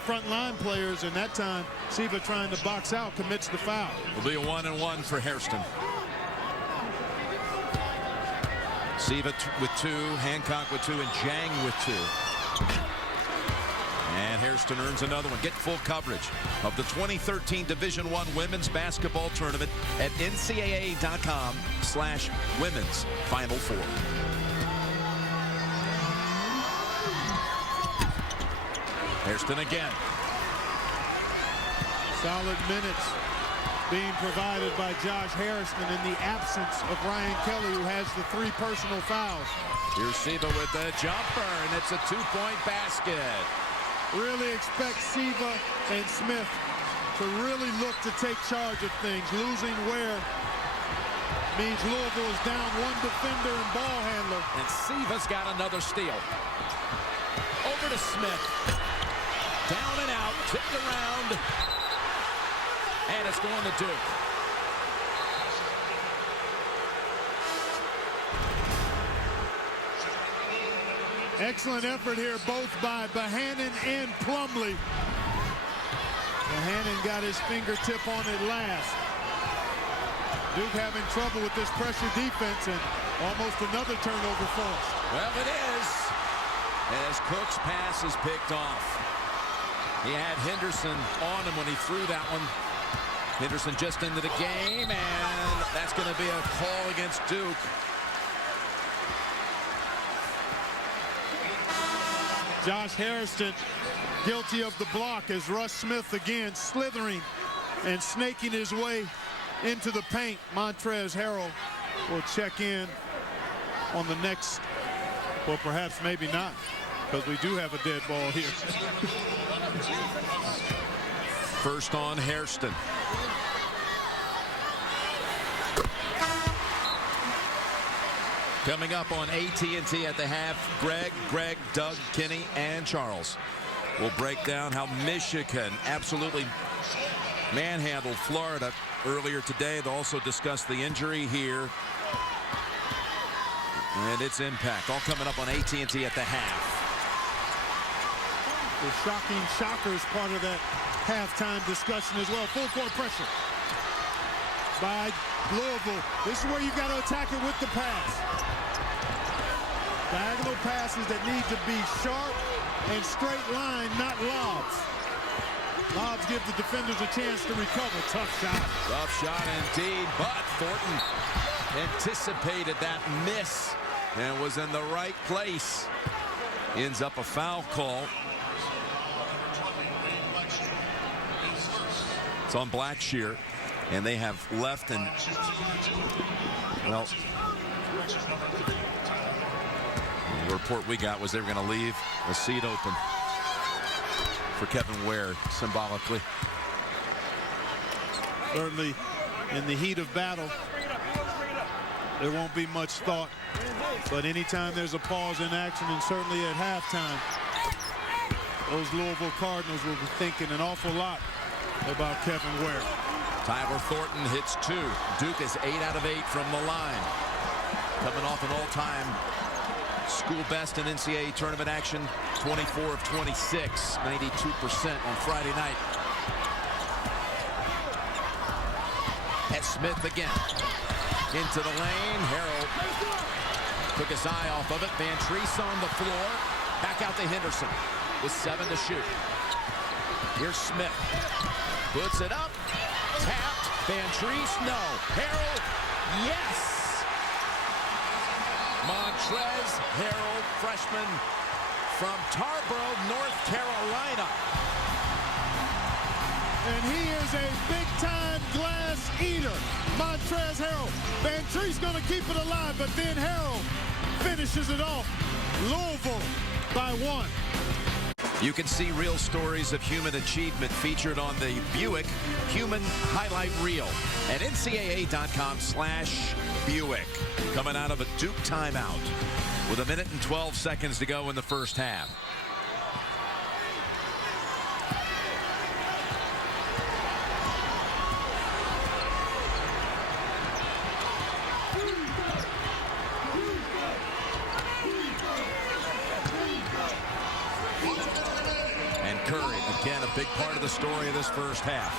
players, and that time Siva trying to box out commits the foul. Will be a 1-and-1 for Hairston. Siva with 2, Hancock with 2, and Jang with 2. And Hairston earns another one. Get full coverage of the 2013 Division I Women's Basketball Tournament at ncaa.com/women's Final Four. Hairston again. Solid minutes being provided by Josh Hairston in the absence of Ryan Kelly, who has the 3 personal fouls. Here's Siva with the jumper, and it's a 2-point basket. Really expect Siva and Smith to really look to take charge of things. Losing Ware means Louisville is down 1 defender and ball handler. And Siva's got another steal. Over to Smith. Down and out, tipped around. And it's going to Duke. Excellent effort here, both by Bohannon and Plumlee. Bohannon got his fingertip on it last. Duke having trouble with this pressure defense, and almost another turnover forced. Well, it is. As Cook's pass is picked off. He had Henderson on him when he threw that one. Henderson just into the game, and that's going to be a call against Duke. Josh Hairston guilty of the block as Russ Smith again slithering and snaking his way into the paint. Montrezl Harrell will check in on the next, well, perhaps maybe not, because we do have a dead ball here. First on Hairston. Coming up on AT&T at the half, Greg, Doug, Kenny, and Charles will break down how Michigan absolutely manhandled Florida earlier today. They'll also discuss the injury here and its impact. All coming up on AT&T at the half. The shocking shockers part of that halftime discussion as well. Full court pressure by Louisville. This is where you've got to attack it with the pass. Diagonal passes that need to be sharp and straight line, not lobs. Lobs give the defenders a chance to recover. Tough shot. Tough shot indeed, but Thornton anticipated that miss and was in the right place. Ends up a foul call. It's on Blackshear, and they have left, and well, the report we got was they were going to leave a seat open for Kevin Ware, symbolically. Certainly, in the heat of battle, there won't be much thought. But anytime there's a pause in action, and certainly at halftime, those Louisville Cardinals will be thinking an awful lot about Kevin Ware. Tyler Thornton hits 2. Duke is 8 out of 8 from the line. Coming off an all-time school best in NCAA tournament action, 24 of 26, 92% on Friday night. At Smith again. Into the lane. Harrell took his eye off of it. Van Treese on the floor. Back out to Henderson with 7 to shoot. Here's Smith. Puts it up. Tapped. Van Treese, no. Harrell, yes. Montrezl Harrell, freshman from Tarboro, North Carolina. And he is a big-time glass eater. Montrezl Harrell. Van Treese going to keep it alive, but then Harrell finishes it off. Louisville by 1. You can see real stories of human achievement featured on the Buick Human Highlight Reel at ncaa.com/Buick. Coming out of a Duke timeout with 1 minute and 12 seconds to go in the first half. Curry, again, a big part of the story of this first half.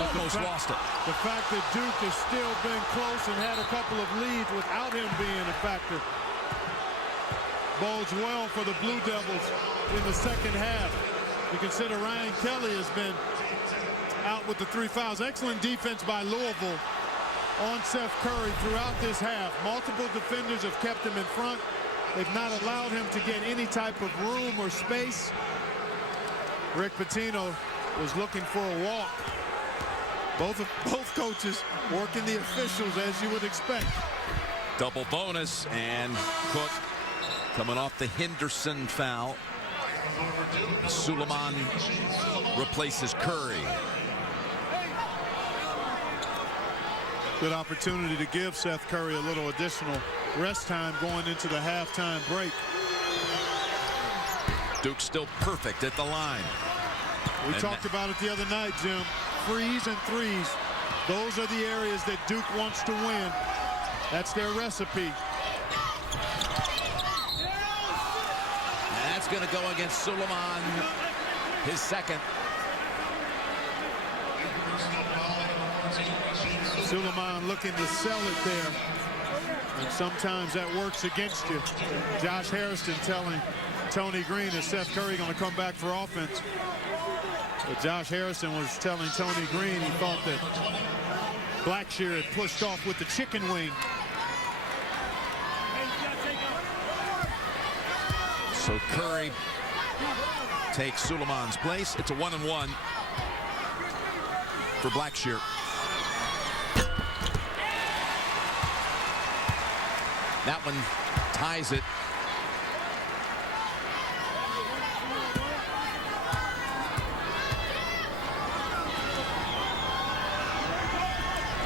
Almost lost it. The fact that Duke has still been close and had a couple of leads without him being a factor bodes well for the Blue Devils in the second half. You consider Ryan Kelly has been out with the 3 fouls. Excellent defense by Louisville on Seth Curry throughout this half. Multiple defenders have kept him in front. They've not allowed him to get any type of room or space. Rick Pitino was looking for a walk. Both coaches working the officials as you would expect. Double bonus, and Cook coming off the Henderson foul. Suleiman replaces Curry. Good opportunity to give Seth Curry a little additional rest time going into the halftime break. Duke still perfect at the line. We talked about it the other night, Jim. Frees and threes. Those are the areas that Duke wants to win. That's their recipe. And that's going to go against Suleiman, his second. Suleiman looking to sell it there. And sometimes that works against you. Josh Harrison telling Tony Green, is Seth Curry going to come back for offense? But Josh Harrison was telling Tony Green he thought that Blackshear had pushed off with the chicken wing. So Curry takes Suleiman's place. It's a 1-and-1 for Blackshear. That one ties it.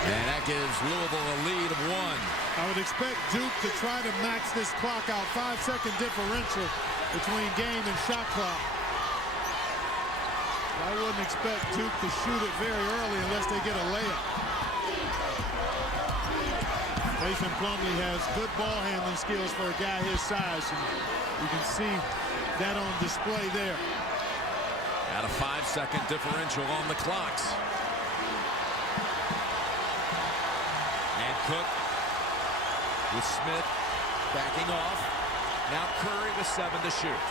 And that gives Louisville a lead of 1. I would expect Duke to try to max this clock out. 5-second differential between game and shot clock. I wouldn't expect Duke to shoot it very early unless they get a layup. Mason Plumlee has good ball handling skills for a guy his size, and you can see that on display there. At a 5-second differential on the clocks. And Cook with Smith backing off. Now Curry with 7 to shoot.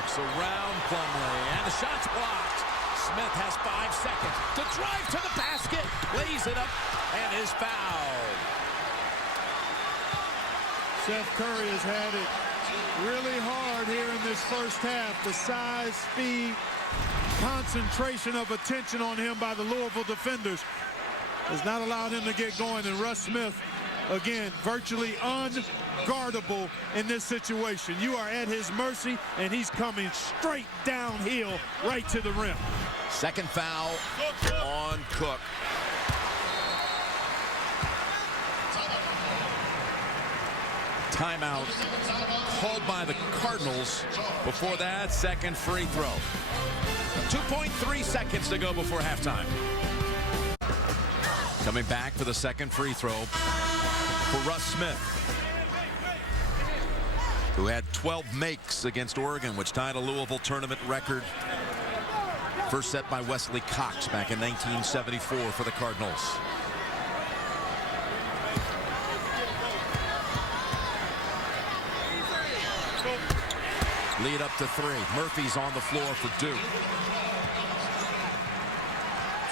Looks around Plumlee, and the shot's blocked. Smith has 5 seconds to drive to the basket, lays it up, and is fouled. Seth Curry has had it really hard here in this first half. The size, speed, concentration of attention on him by the Louisville defenders has not allowed him to get going. And Russ Smith, again, virtually unguardable in this situation. You are at his mercy, and he's coming straight downhill right to the rim. Second foul on Cook. Timeout called by the Cardinals. Before that, second free throw. 2.3 seconds to go before halftime. Coming back for the second free throw for Russ Smith, who had 12 makes against Oregon, which tied a Louisville tournament record. First set by Wesley Cox back in 1974 for the Cardinals. Lead up to 3. Murphy's on the floor for Duke.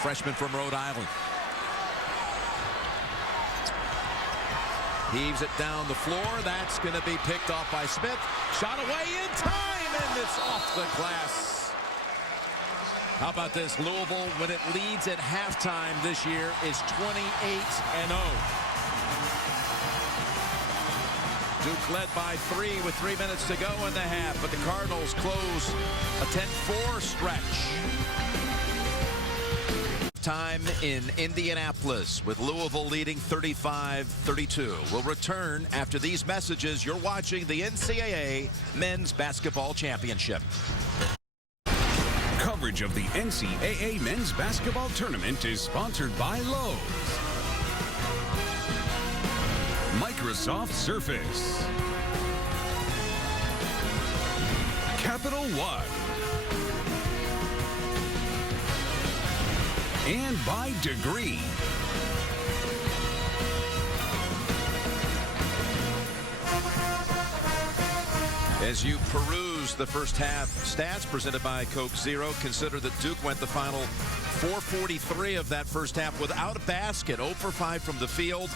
Freshman from Rhode Island. Heaves it down the floor. That's going to be picked off by Smith. Shot away in time, and it's off the glass. How about this? Louisville, when it leads at halftime this year, is 28-0. Duke led by 3 with 3 minutes to go in the half, but the Cardinals close a 10-4 stretch. Time in Indianapolis with Louisville leading 35-32. We'll return after these messages. You're watching the NCAA Men's Basketball Championship. Coverage of the NCAA Men's Basketball Tournament is sponsored by Lowe's, Microsoft Surface, Capital One, and by Degree. As you peruse the first half stats presented by Coke Zero, consider that Duke went the final 4:43 of that first half without a basket, 0 for 5 from the field,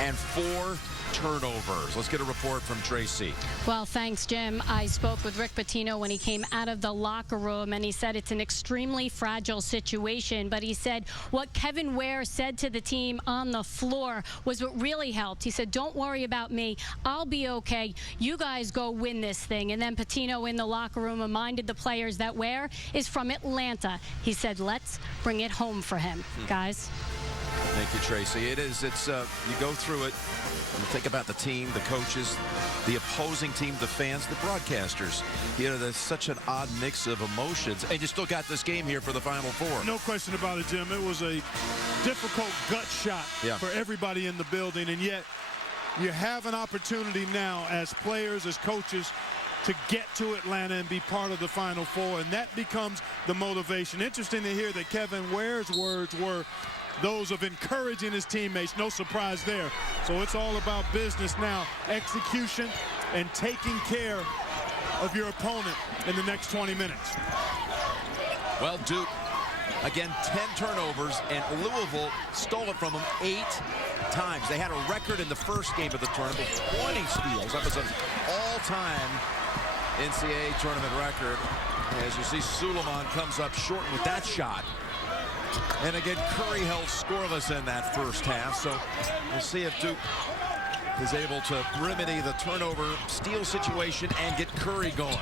and 4 turnovers. Let's get a report from Tracy. Well, thanks, Jim. I spoke with Rick Pitino when he came out of the locker room, and he said it's an extremely fragile situation. But he said what Kevin Ware said to the team on the floor was what really helped. He said, don't worry about me. I'll be okay. You guys go win this thing. And then Pitino in the locker room reminded the players that Ware is from Atlanta. He said, let's bring it home for him, guys. Thank you, Tracy. It's you go through it. You think about the team, the coaches, the opposing team, the fans, the broadcasters. You know, there's such an odd mix of emotions, and you still got this game here for the Final Four. No question about it, Jim. It was a difficult gut shot for everybody in the building, and yet you have an opportunity now as players, as coaches, to get to Atlanta and be part of the Final Four, and that becomes the motivation. Interesting to hear that Kevin Ware's words were those of encouraging his teammates. No surprise there. So it's all about business now, execution, and taking care of your opponent in the next 20 minutes. Well, Duke, again, 10 turnovers, and Louisville stole it from them 8 times. They had a record in the first game of the tournament, 20 steals. That was an all-time NCAA tournament record. As you see, Suleiman comes up short with that shot. And again, Curry held scoreless in that first half, so we'll see if Duke is able to remedy the turnover steal situation and get Curry going.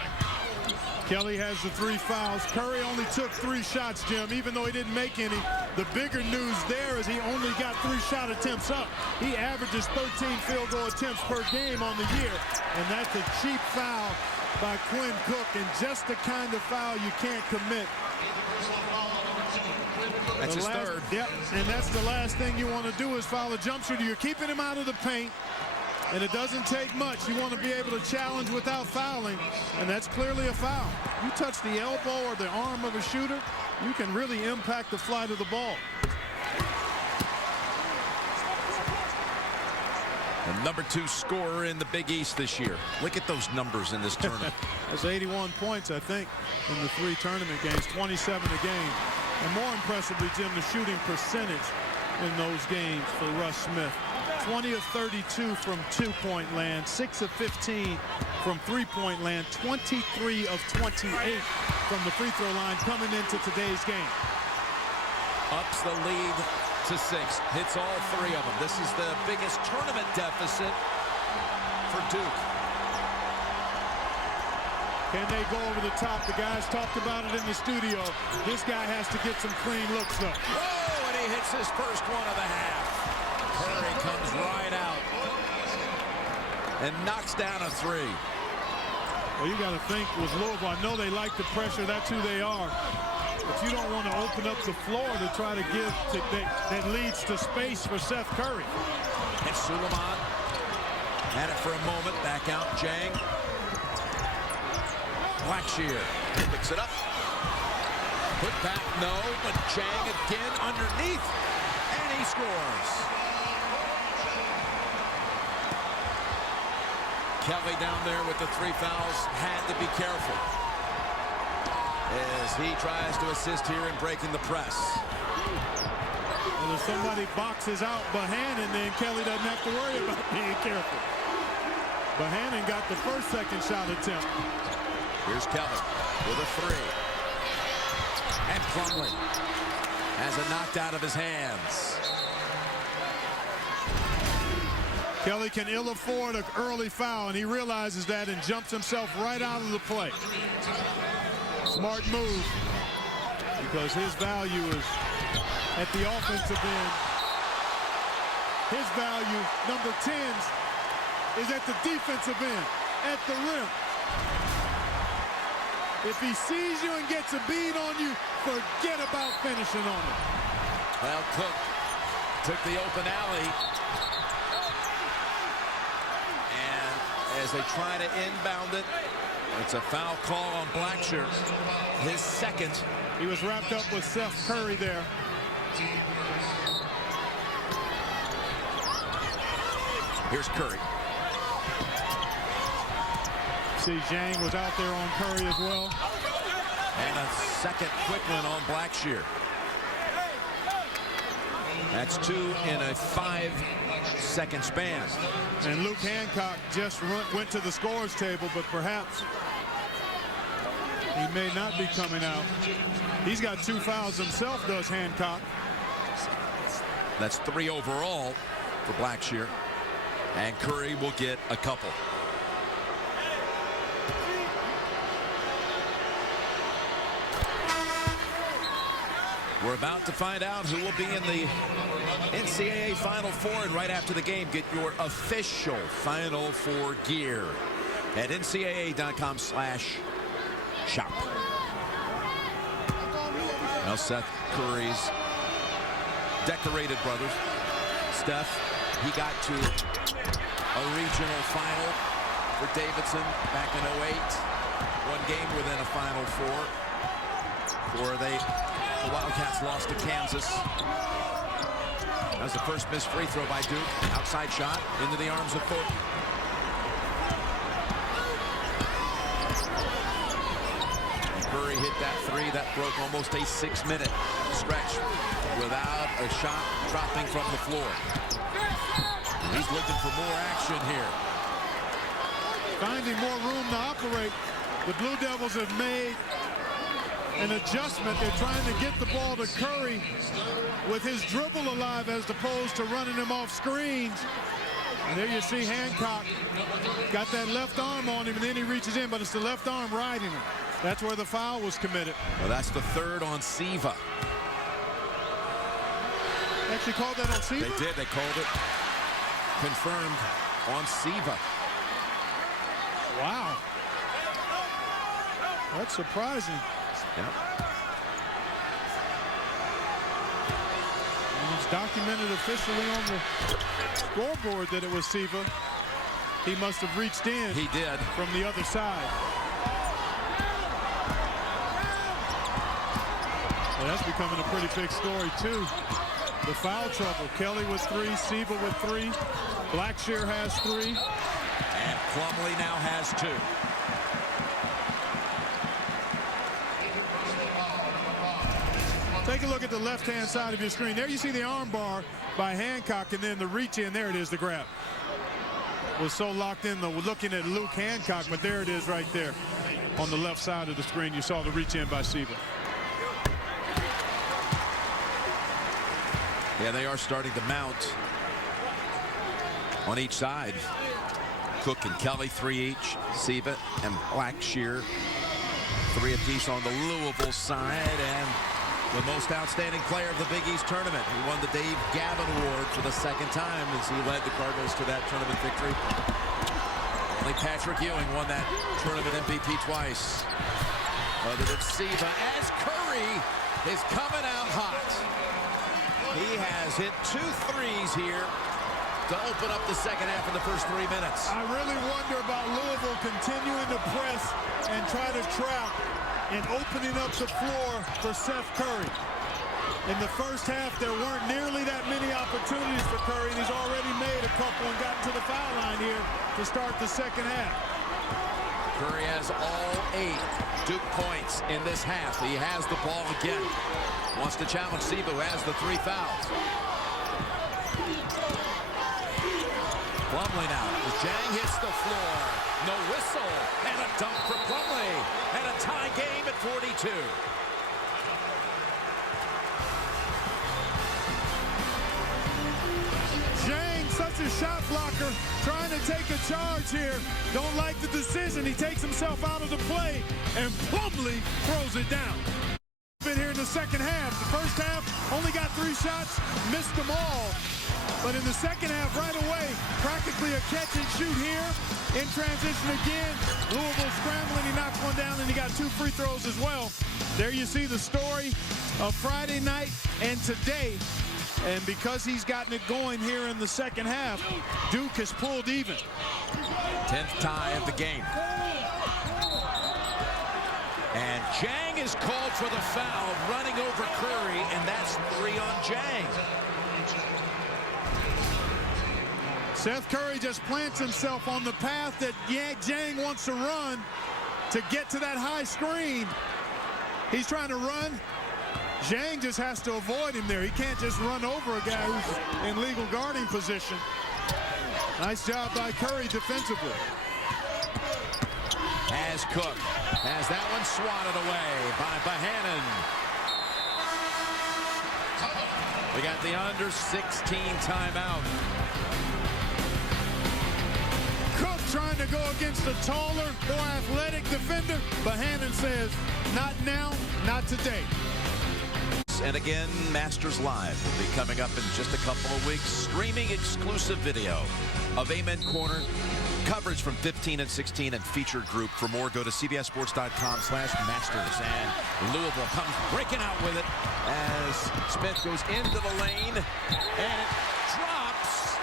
Kelly has the 3 fouls. Curry only took 3 shots, Jim, even though he didn't make any. The bigger news there is he only got 3 shot attempts up. He averages 13 field goal attempts per game on the year, and that's a cheap foul by Quinn Cook, and just the kind of foul you can't commit. That's his third. Yep, and that's the last thing you want to do is foul a jump shooter. You're keeping him out of the paint, and it doesn't take much. You want to be able to challenge without fouling, and that's clearly a foul. You touch the elbow or the arm of a shooter, you can really impact the flight of the ball. The number 2 scorer in the Big East this year. Look at those numbers in this tournament. That's 81 points, I think, in the 3 tournament games, 27 a game. And more impressively, Jim, the shooting percentage in those games for Russ Smith. 20 of 32 from 2-point land, 6 of 15 from 3-point land, 23 of 28 from the free throw line coming into today's game. Ups the lead to 6, hits all 3 of them. This is the biggest tournament deficit for Duke. Can they go over the top? The guys talked about it in the studio. This guy has to get some clean looks, though. Whoa, and he hits his first one of the half. Curry comes right out. and knocks down a three. Well, you got to think with Louisville, I know they like the pressure. That's who they are. But you don't want to open up the floor to try to give that leads to space for Seth Curry. And Suleiman had it for a moment. Back out, Jang. Blackshear picks it up. Put back, no, but Jang again underneath, and he scores. Kelly down there with the 3 fouls had to be careful as he tries to assist here in breaking the press. And if somebody boxes out Bohannon, then Kelly doesn't have to worry about being careful. Bohannon got the first second shot attempt. Here's Kelly with a 3. And Plumlee has it knocked out of his hands. Kelly can ill afford an early foul, and he realizes that and jumps himself right out of the play. Smart move, because his value is at the offensive end. His value, number 10's, is at the defensive end, at the rim. If he sees you and gets a bead on you, forget about finishing on it. Well, Cook took the open alley. And as they try to inbound it, it's a foul call on Blackshear. His second. He was wrapped up with Seth Curry there. Here's Curry. See, Jang was out there on Curry as well. And a second quick one on Blackshear. That's 2 in a 5-second span. And Luke Hancock just went to the scorer's table, but perhaps he may not be coming out. He's got 2 fouls himself, does Hancock. That's 3 overall for Blackshear. And Curry will get a couple. We're about to find out who will be in the NCAA Final Four, and right after the game, get your official Final Four gear at ncaa.com/shop. Now Seth Curry's decorated brothers. Steph, he got to a regional final for Davidson back in 08. One game within a Final Four. Where the Wildcats lost to Kansas. That was the first missed free throw by Duke. Outside shot into the arms of Thornton. Curry hit that 3 that broke almost a 6-minute stretch without a shot dropping from the floor. He's looking for more action here. Finding more room to operate. The Blue Devils have made an adjustment. They're trying to get the ball to Curry with his dribble alive as opposed to running him off screens. And there you see Hancock got that left arm on him, and then he reaches in, but it's the left arm riding him. That's where the foul was committed. Well, that's the 3rd on Siva. Actually called that on Siva? They did. They called it confirmed on Siva. Wow. That's surprising. Yeah. And it's documented officially on the scoreboard that it was Siva. He must have reached in. He did. From the other side. Well, that's becoming a pretty big story, too. The foul trouble. Kelly with 3, Siva with 3. Blackshear has 3. And Plumlee now has 2. Take a look at the left-hand side of your screen. There you see the arm bar by Hancock, and then the reach in. There it is, the grab. Was so locked in, looking at Luke Hancock, but there it is right there on the left side of the screen. You saw the reach in by Siva. Yeah, they are starting to mount on each side. Cook and Kelly 3 each. Siva and Blackshear 3 apiece on the Louisville side. And the most outstanding player of the Big East tournament. He won the Dave Gavin Award for the 2nd time as he led the Cardinals to that tournament victory. Only Patrick Ewing won that tournament MVP twice. Other than Siva, as Curry is coming out hot. He has hit 2 threes here to open up the second half in the first 3 minutes. I really wonder about Louisville continuing to press and try to trap and opening up the floor for Seth Curry. In the first half, there weren't nearly that many opportunities for Curry, and he's already made a couple and gotten to the foul line here to start the second half. Curry has all 8 Duke points in this half. He has the ball again. Wants to challenge Siva, who has the 3 fouls. Plumlee now. As Jang hits the floor. No whistle. And a dunk for Plumlee. And a tie game at 42. Jang, such a shot blocker, trying to take a charge here. Don't like the decision. He takes himself out of the play, and Plumlee throws it down. Here in the second half. The first half only got 3 shots, missed them all. But in the second half, right away, practically a catch and shoot here. In transition again, Louisville scrambling. He knocks one down, and he got 2 free throws as well. There you see the story of Friday night and today. And because he's gotten it going here in the second half, Duke has pulled even. 10th tie of the game. And Jang is called for the foul, running over Curry, and that's 3 on Jang. Seth Curry just plants himself on the path that Jang wants to run to get to that high screen. He's trying to run. Jang just has to avoid him there. He can't just run over a guy who's in legal guarding position. Nice job by Curry defensively. As Cook has that one swatted away by Bohannon. We got the under 16 timeout. Cook trying to go against a taller, more athletic defender. Bohannon says, not now, not today. And again, Masters Live will be coming up in just a couple of weeks. Streaming exclusive video of Amen Corner. Coverage from 15 and 16 and featured group. For more, go to cbssports.com/masters. And Louisville comes breaking out with it as Smith goes into the lane and it drops.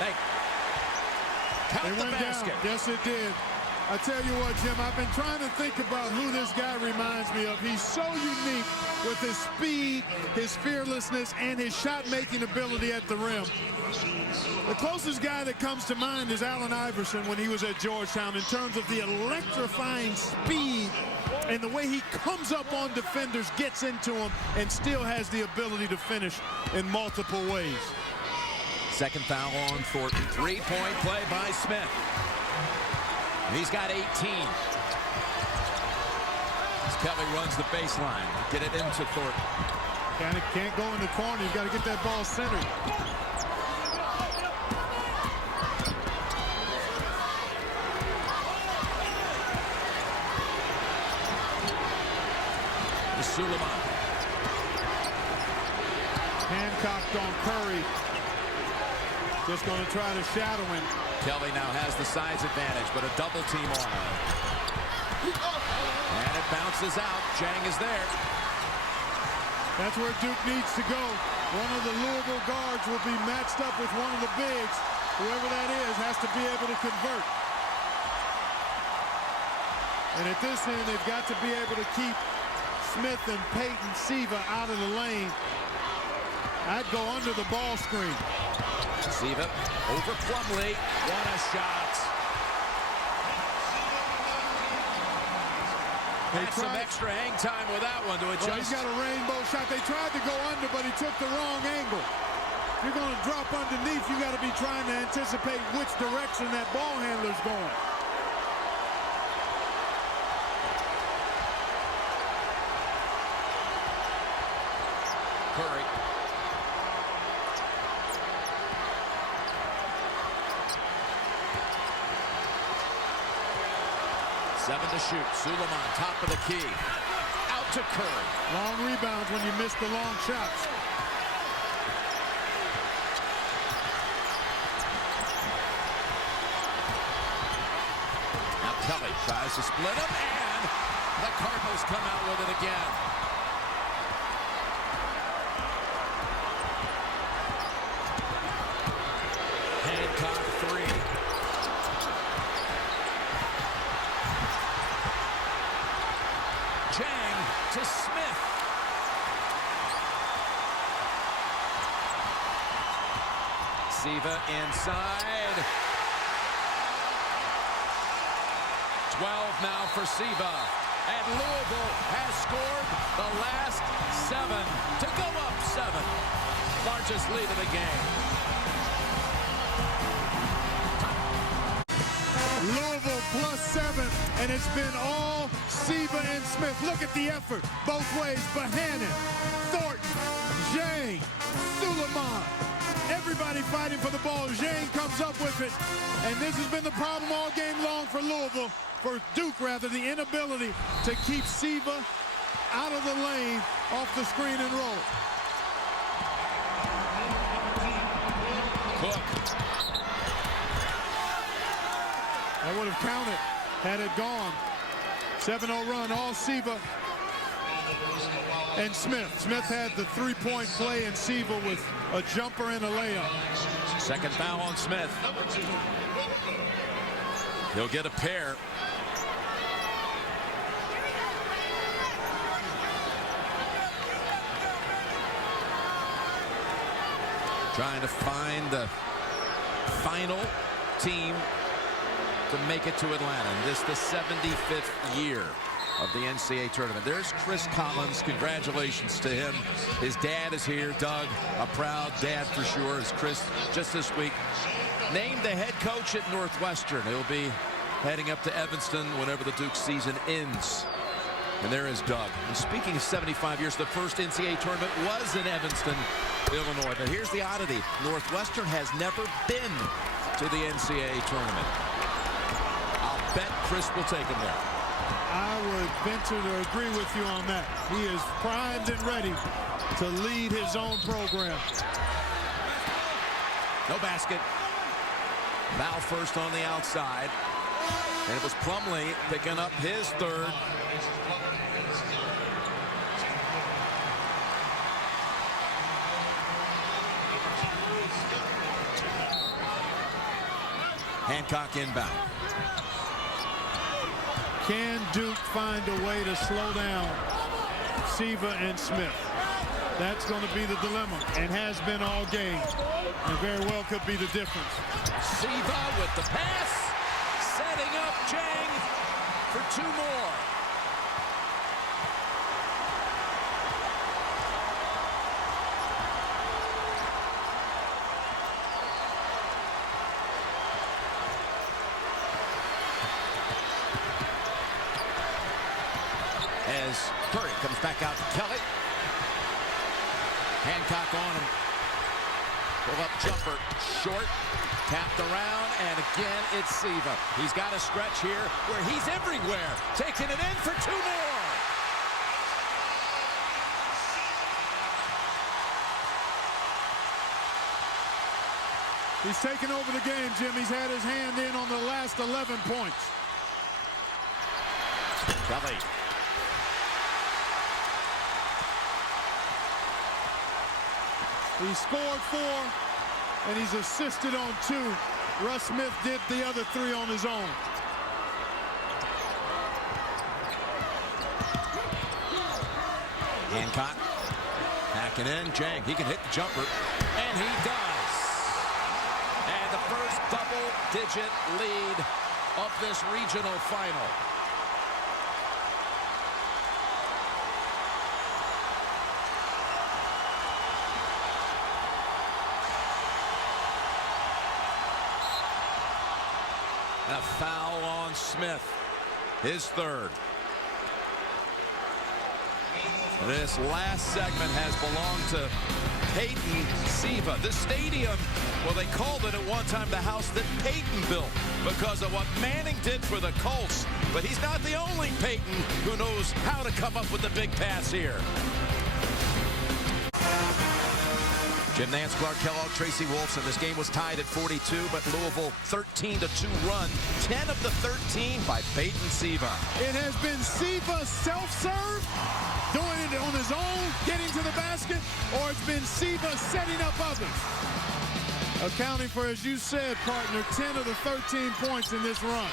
Hey, count the basket. Down. Yes, it did. I tell you what, Jim, I've been trying to think about who this guy reminds me of. He's so unique with his speed, his fearlessness, and his shot-making ability at the rim. The closest guy that comes to mind is Allen Iverson when he was at Georgetown in terms of the electrifying speed and the way he comes up on defenders, gets into them, and still has the ability to finish in multiple ways. Second foul on Thornton. 3-point play by Smith. He's got 18. As Kelly runs the baseline. Get it into Thornton. Can't go in the corner. You've got to get that ball centered. Suleiman. Hancocked on Curry. Just going to try to shadow him. Kelly now has the size advantage, but a double team on him. And it bounces out. Jang is there. That's where Duke needs to go. One of the Louisville guards will be matched up with one of the bigs. Whoever that is has to be able to convert. And at this end, they've got to be able to keep Smith and Peyton Siva out of the lane. I'd go under the ball screen. Siva over Plumlee. What a shot. Had some extra hang time with that one to adjust. Well, he's got a rainbow shot. They tried to go under, but he took the wrong angle. If you're going to drop underneath, you got to be trying to anticipate which direction that ball handler's going. Curry. Seven to shoot. Suleiman, top of the key. Out to Curry. Long rebounds when you miss the long shots. Tries to split him, and the Cardinals come out with it again. Hancock 3. Chang to Smith. Siva inside. 12 now for Siva. And Louisville has scored the last 7 to go up 7. Largest lead of the game. Louisville +7, and it's been all Siva and Smith. Look at the effort both ways. Bohannon, Thornton, Zhang, Suleiman. Everybody fighting for the ball. Zhang comes up with it. And this has been the problem all game long for Louisville, for Duke rather, the inability to keep Siva out of the lane off the screen and roll. Cook. That would have counted had it gone. 7-0 run, all Siva and Smith. Smith had the three-point play, and Siva with a jumper and a layup. Second foul on Smith. He'll get a pair. Trying to find the final team to make it to Atlanta. This is the 75th year of the NCAA tournament. There's Chris Collins. Congratulations to him. His dad is here, Doug. A proud dad for sure. As Chris just this week named the head coach at Northwestern. He'll be heading up to Evanston whenever the Duke season ends. And there is Doug. And speaking of 75 years, the first NCAA tournament was in Evanston, Illinois. But here's the oddity. Northwestern has never been to the NCAA tournament. I'll bet Chris will take him there. I would venture to agree with you on that. He is primed and ready to lead his own program. No basket. Foul first on the outside. And it was Plumlee picking up his third. Hancock inbound. Can Duke find a way to slow down Siva and Smith? That's going to be the dilemma, and has been all game, and very well could be the difference. Siva with the pass, setting up Chang for 2 more. As Curry comes back out to Kelly. Hancock on him. Pull up jumper, short, tapped around, and again it's Siva. He's got a stretch here where he's everywhere, taking it in for 2 more. He's taken over the game, Jim. He's had his hand in on the last 11 points. Kelly. He scored 4, and he's assisted on 2. Russ Smith did the other 3 on his own. Hancock backing in. Chang, he can hit the jumper, and he does. And the first double-digit lead of this regional final. And a foul on Smith, his third. This last segment has belonged to Peyton Siva. The stadium, well, they called it at one time the house that Peyton built because of what Manning did for the Colts. But he's not the only Peyton who knows how to come up with the big pass here. Jim Nance, Clark Kellogg, Tracy Wolfson. This game was tied at 42, but Louisville 13-2 run. 10 of the 13 by Peyton Siva. It has been Siva self-serve, doing it on his own, getting to the basket, or it's been Siva setting up others. Accounting for, as you said, partner, 10 of the 13 points in this run.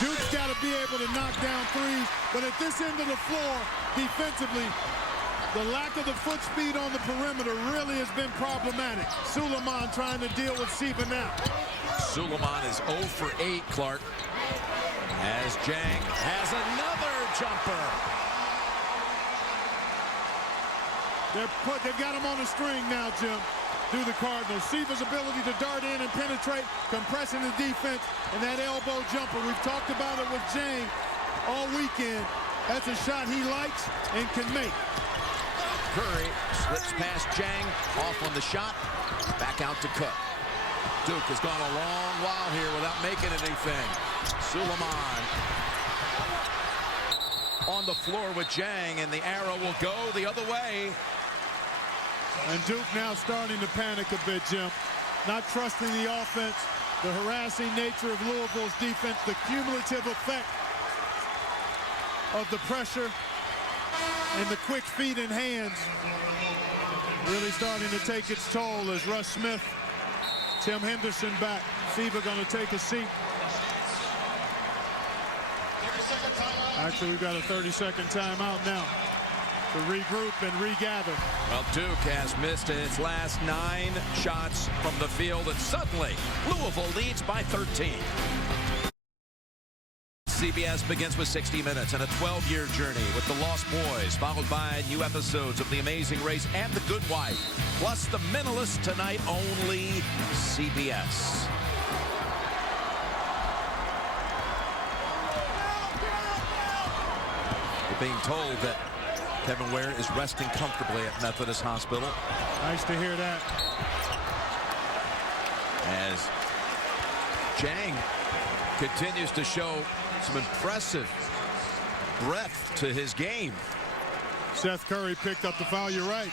Duke's got to be able to knock down threes, but at this end of the floor, defensively, the lack of the foot speed on the perimeter really has been problematic. Suleiman trying to deal with Siva now. Suleiman is 0 for 8, Clark. As Jang has another jumper. They've got him on a string now, Jim, through the Cardinals. Siva's ability to dart in and penetrate, compressing the defense, and that elbow jumper. We've talked about it with Jang all weekend. That's a shot he likes and can make. Curry slips past Jang, off on the shot, back out to Cook. Duke has gone a long while here without making anything. Suleiman on the floor with Jang, and the arrow will go the other way. And Duke now starting to panic a bit, Jim. Not trusting the offense, the harassing nature of Louisville's defense, the cumulative effect of the pressure and the quick feet and hands really starting to take its toll as Russ Smith, Tim Henderson back. Siva going to take a seat. Actually, we've got a 30-second timeout now to regroup and regather. Well, Duke has missed its last 9 shots from the field, and suddenly Louisville leads by 13. CBS begins with 60 Minutes and a 12-year journey with the Lost Boys, followed by new episodes of The Amazing Race and The Good Wife, plus The Mentalist tonight, only CBS. We're being told that Kevin Ware is resting comfortably at Methodist Hospital. Nice to hear that. As Jang continues to show some impressive breadth to his game. Seth Curry picked up the foul. You're right.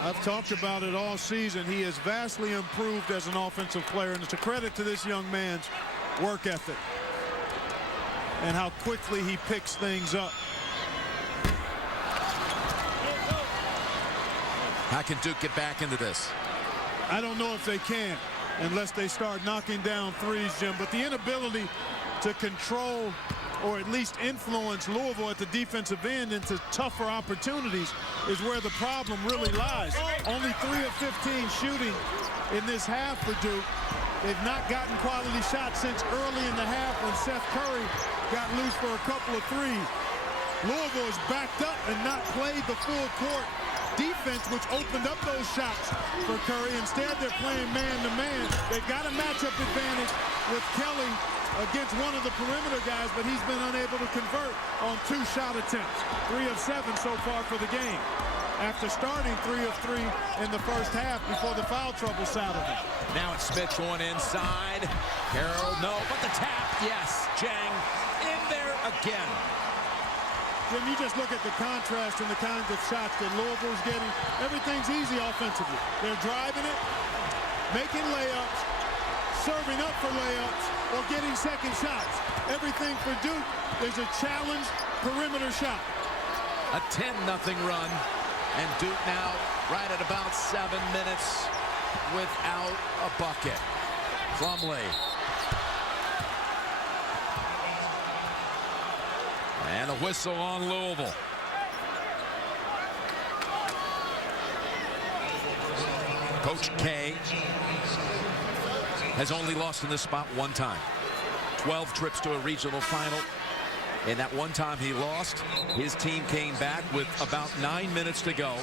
I've talked about it all season. He has vastly improved as an offensive player, and it's a credit to this young man's work ethic and how quickly he picks things up. How can Duke get back into this? I don't know if they can unless they start knocking down threes, Jim, but the inability to control or at least influence Louisville at the defensive end into tougher opportunities is where the problem really lies. Only 3 of 15 shooting in this half for Duke. They've not gotten quality shots since early in the half when Seth Curry got loose for a couple of threes. Louisville is backed up and not played the full court defense, which opened up those shots for Curry. Instead, they're playing man-to-man. They've got a matchup advantage with Kelly against one of the perimeter guys, but he's been unable to convert on 2 shot attempts. 3 of 7 so far for the game, after starting 3 of 3 in the first half before the foul trouble saddled him. Now it's Smith going inside. Carroll, no, but the tap, yes. Jang in there again. Jim, you just look at the contrast and the kinds of shots that Louisville's getting. Everything's easy offensively. They're driving it, making layups, serving up for layups, or getting second shots. Everything for Duke is a challenged perimeter shot. A 10-0 run, and Duke now right at about 7 minutes without a bucket. Plumlee. And a whistle on Louisville. Coach K has only lost in this spot 1 time. 12 trips to a regional final. And that 1 time he lost, his team came back with about 9 minutes to go.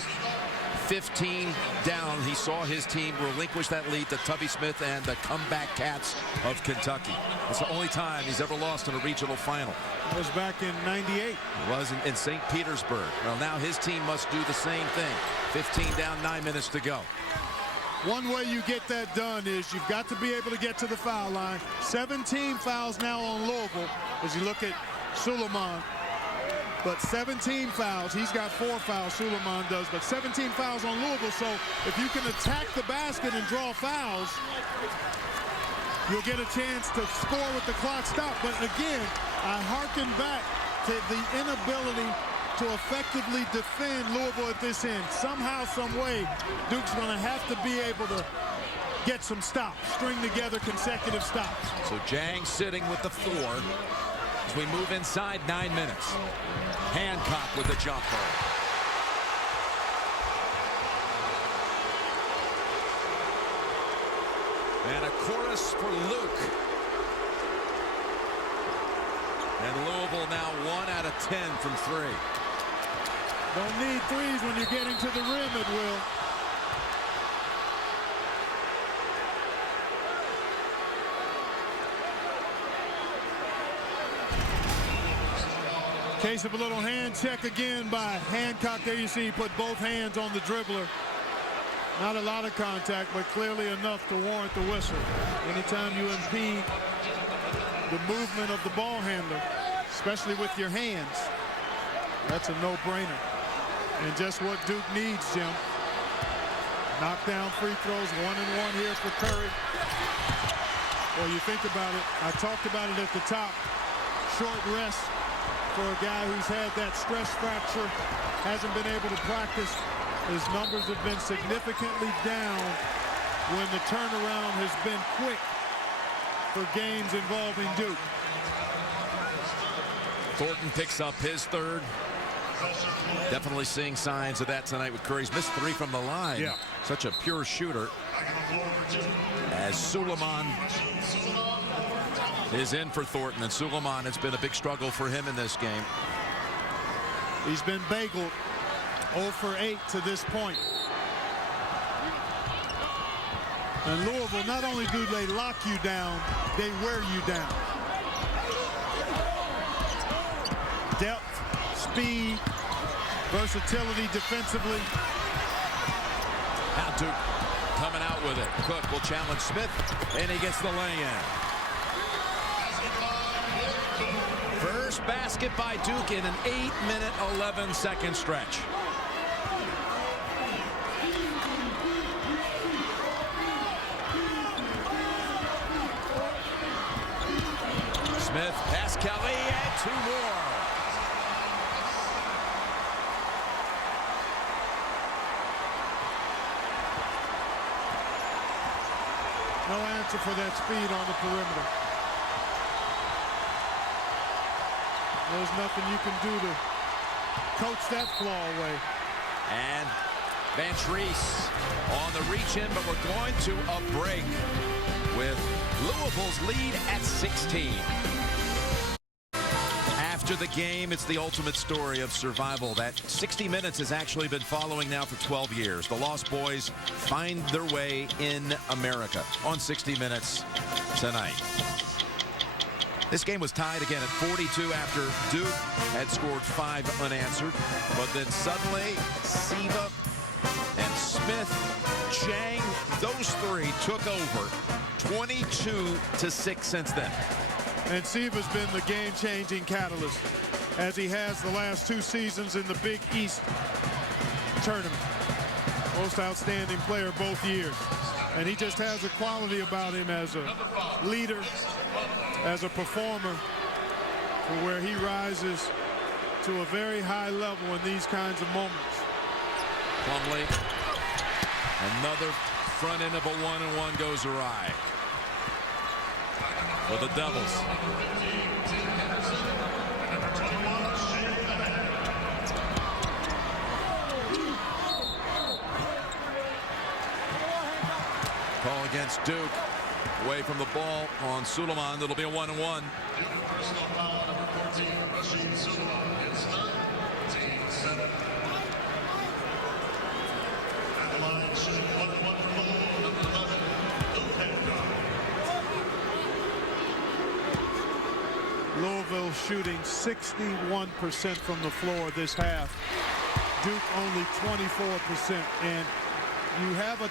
15 down. He saw his team relinquish that lead to Tubby Smith and the comeback Cats of Kentucky. It's the only time he's ever lost in a regional final. It was back in '98. It was in St. Petersburg. Well, now his team must do the same thing. 15 down, 9 minutes to go. One way you get that done is you've got to be able to get to the foul line. 17 fouls now on Louisville as you look at Suleiman. but 17 fouls. He's got 4 fouls, Suleiman does, but 17 fouls on Louisville. So if you can attack the basket and draw fouls, you'll get a chance to score with the clock stopped. But again, I hearken back to the inability to effectively defend Louisville at this end. Somehow, some way, Duke's going to have to be able to get some stops, string together consecutive stops. So Jang sitting with the 4 as we move inside 9 minutes. Hancock with the jumper. And a chorus for Luke. And Louisville now 1 out of 10 from 3. Don't need threes when you're getting to the rim, it will. Case of a little hand check again by Hancock. There you see he put both hands on the dribbler. Not a lot of contact, but clearly enough to warrant the whistle. Anytime you impede the movement of the ball handler, especially with your hands, that's a no-brainer. And just what Duke needs, Jim. Knockdown free throws, 1-and-1 here for Curry. Well, you think about it, I talked about it at the top. Short rest for a guy who's had that stress fracture, hasn't been able to practice. His numbers have been significantly down when the turnaround has been quick for games involving Duke. Thornton picks up his 3rd. Definitely seeing signs of that tonight with Curry's missed 3 from the line. Yeah. Such a pure shooter. As Suleiman is in for Thornton, and Suleiman, it's been a big struggle for him in this game. He's been bageled 0 for 8 to this point. And Louisville, not only do they lock you down, they wear you down. Depth, speed, versatility defensively. Now Duke coming out with it. Cook will challenge Smith, and he gets the lay-in. First basket by Duke in an 8-minute, 11-second stretch. Smith, past Kelly, and 2 more. No answer for that speed on the perimeter. There's nothing you can do to coach that flaw away. And Van Treese on the reach in, but we're going to a break with Louisville's lead at 16. After the game, it's the ultimate story of survival that 60 Minutes has actually been following now for 12 years. The Lost Boys find their way in America on 60 Minutes tonight. This game was tied again at 42 after Duke had scored 5 unanswered. But then suddenly, Siva and Smith, Chang, those 3 took over 22-6 since then. And Siva's been the game-changing catalyst, as he has the last 2 seasons in the Big East tournament. Most outstanding player both years. And he just has a quality about him as a leader, as a performer, for where he rises to a very high level in these kinds of moments. Plumlee, another front end of a 1-and-1 goes awry for the Devils. Call against Duke. Away from the ball on Suleiman. That'll be a 1-and-1. Louisville shooting 61% from the floor this half. Duke only 24%. And you have a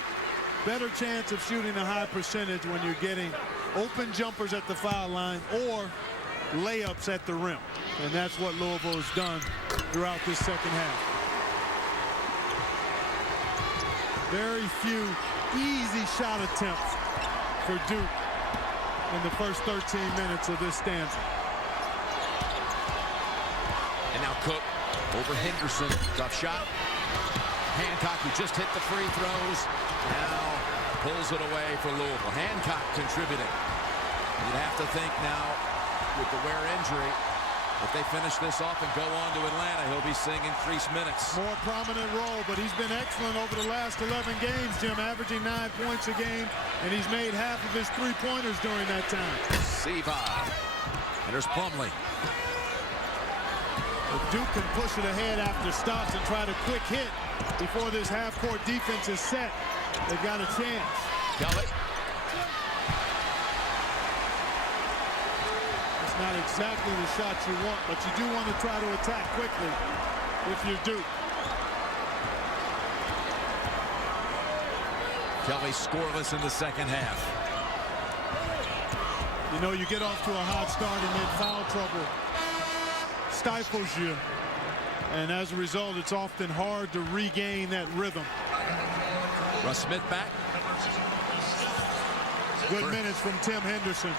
better chance of shooting a high percentage when you're getting open jumpers at the foul line or layups at the rim. And that's what Louisville has done throughout this second half. Very few easy shot attempts for Duke in the first 13 minutes of this stanza. And now Cook over Henderson. Tough shot. Hancock, who just hit the free throws, now pulls it away for Louisville. Hancock contributing. You'd have to think now with the Ware injury, if they finish this off and go on to Atlanta, he'll be seeing increased minutes. More prominent role, but he's been excellent over the last 11 games, Jim, averaging 9 points a game, and he's made half of his three-pointers during that time. Siva. And there's Plumlee. If Duke can push it ahead after stops and try to quick hit before this half-court defense is set, they've got a chance. Kelly. It's not exactly the shot you want, but you do want to try to attack quickly if you're Duke. Kelly scoreless in the second half. You know, you get off to a hot start and then foul trouble stifles you, and as a result, it's often hard to regain that rhythm. Russ Smith back. Good minutes from Tim Henderson.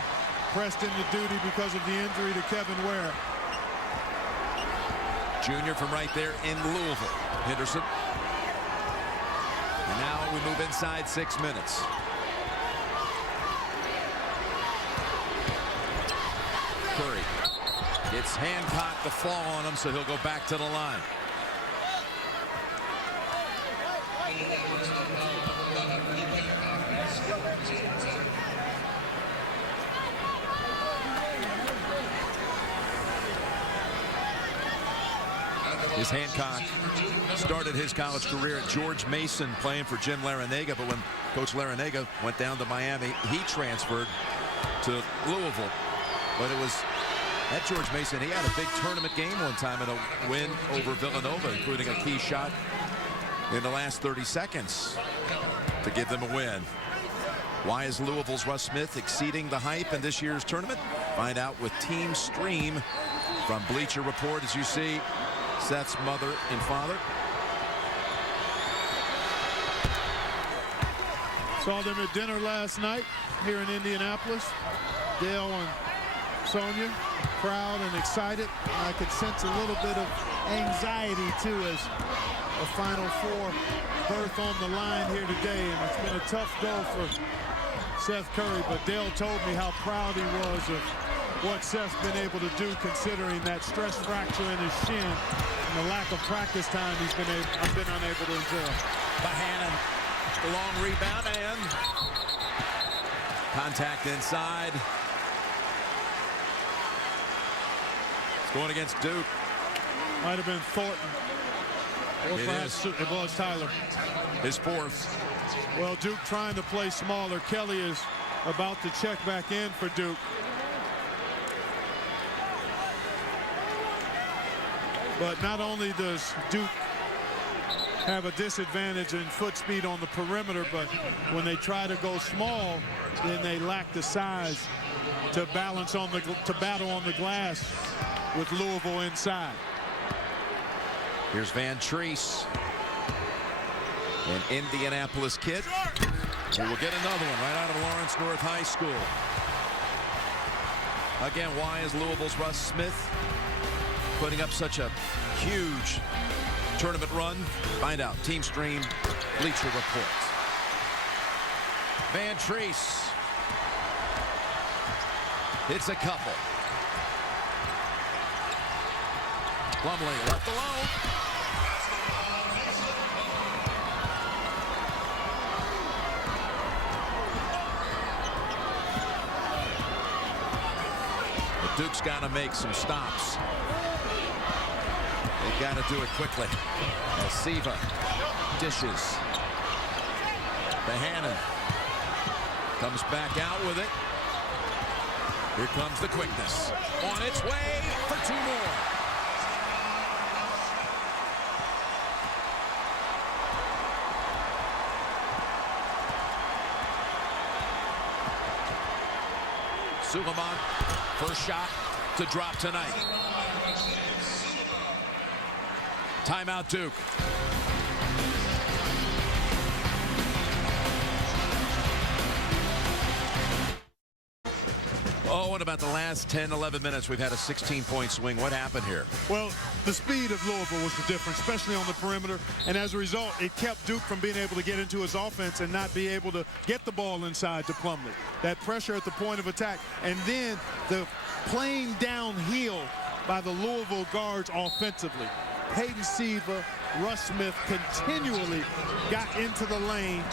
Pressed into duty because of the injury to Kevin Ware. Junior from right there in Louisville. Henderson. And now we move inside 6 minutes. Curry. It's Hancock to fall on him, so he'll go back to the line. His Hancock started his college career at George Mason playing for Jim Larrañaga, but when Coach Larrañaga went down to Miami, he transferred to Louisville. But it was at George Mason, he had a big tournament game one time in a win over Villanova, including a key shot in the last 30 seconds to give them a win. Why is Louisville's Russ Smith exceeding the hype in this year's tournament? Find out with Team Stream from Bleacher Report. As you see, Seth's mother and father. Saw them at dinner last night here in Indianapolis. Dale and Sonia, proud and excited. I could sense a little bit of anxiety too as a Final Four berth on the line here today, and it's been a tough go for Seth Curry, but Dale told me how proud he was of what Seth's been able to do, considering that stress fracture in his shin and the lack of practice time he's been unable to enjoy. Bohannon, the long rebound, and contact inside. It's going against Duke. Might have been Thornton. Or perhaps it was Tyler. His fourth. Well, Duke trying to play smaller. Kelly is about to check back in for Duke. But not only does Duke have a disadvantage in foot speed on the perimeter, but when they try to go small, then they lack the size to balance on to battle on the glass with Louisville inside. Here's Van Treese, an Indianapolis kid, who will get another one right out of Lawrence North High School. Again, why is Louisville's Russ Smith putting up such a huge tournament run? Find out. Team Stream, Bleacher Report. Van Treese hits a couple. Plumlee left alone. But Duke's got to make some stops. They've got to do it quickly. As Siva dishes. Bohannon comes back out with it. Here comes the quickness. On its way for two more. Suleiman, first shot, to drop tonight. Timeout, Duke. Oh, what about the last 10, 11 minutes? We've had a 16-point swing. What happened here? Well, the speed of Louisville was the difference, especially on the perimeter. And as a result, it kept Duke from being able to get into his offense and not be able to get the ball inside to Plumlee. That pressure at the point of attack. And then the playing downhill by the Louisville guards offensively. Peyton Siva, Russ Smith continually got into the lane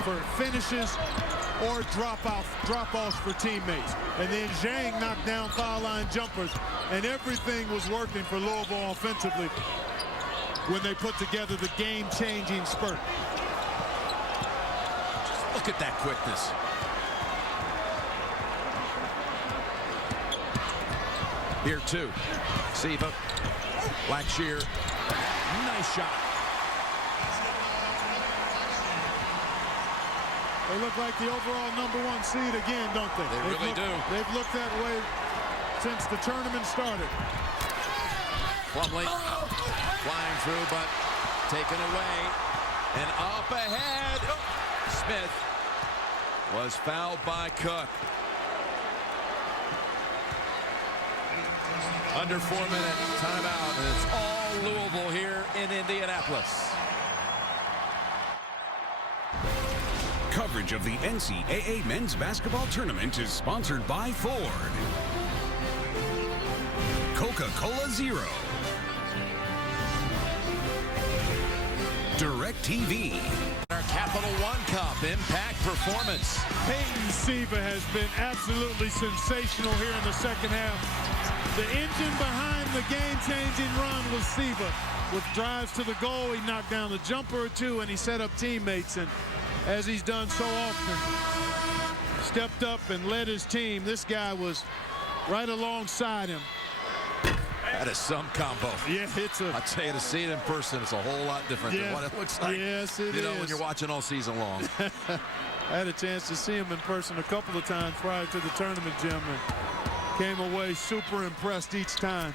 for finishes or drop-offs for teammates. And then Zhang knocked down foul line jumpers, and everything was working for Louisville offensively when they put together the game-changing spurt. Look at that quickness. Here, too. Siva, Blackshear, nice shot. They look like the overall #1 seed again, don't they? They really do. They've looked that way since the tournament started. Plumlee flying through, but taken away. And up ahead. Smith was fouled by Cook. Under 4-minute timeout, and it's all Louisville here in Indianapolis. Coverage of the NCAA men's basketball tournament is sponsored by Ford, Coca-Cola Zero, DirecTV. Our Capital One Cup Impact Performance. Peyton Siva has been absolutely sensational here in the second half. The engine behind the game-changing run was Siva. With drives to the goal, he knocked down a jumper or two, and he set up teammates. And as he's done so often, stepped up and led his team. This guy was right alongside him. That is some combo. Yeah, it's a... I'll tell you, to see it in person, it's a whole lot different than what it looks like. Yes, it is. You know, when you're watching all season long. I had a chance to see him in person a couple of times prior to the tournament, Jim, and came away super impressed each time.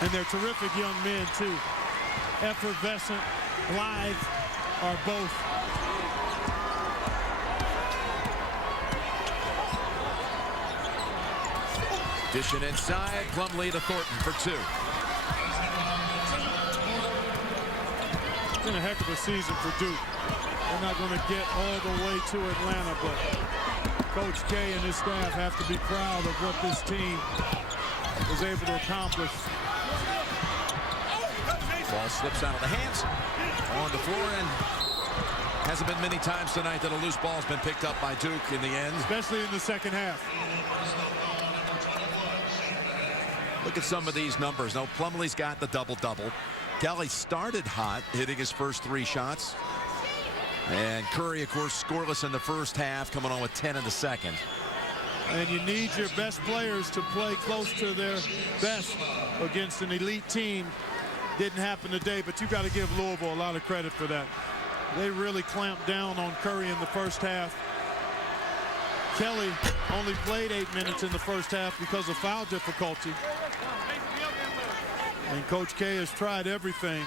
And they're terrific young men, too. Effervescent, blithe, are both. Dishing inside, Plumlee to Thornton for 2. It's been a heck of a season for Duke. They're not going to get all the way to Atlanta, but Coach K and his staff have to be proud of what this team was able to accomplish. Ball slips out of the hands, on the floor, and hasn't been many times tonight that a loose ball's been picked up by Duke in the end. Especially in the second half. Look at some of these numbers. Now, Plumlee's got the double-double. Kelly started hot, hitting his first 3 shots. And Curry, of course, scoreless in the first half, coming on with 10 in the second. And you need your best players to play close to their best against an elite team. Didn't happen today, but you've got to give Louisville a lot of credit for that. They really clamped down on Curry in the first half. Kelly only played 8 minutes in the first half because of foul difficulty. And Coach K has tried everything.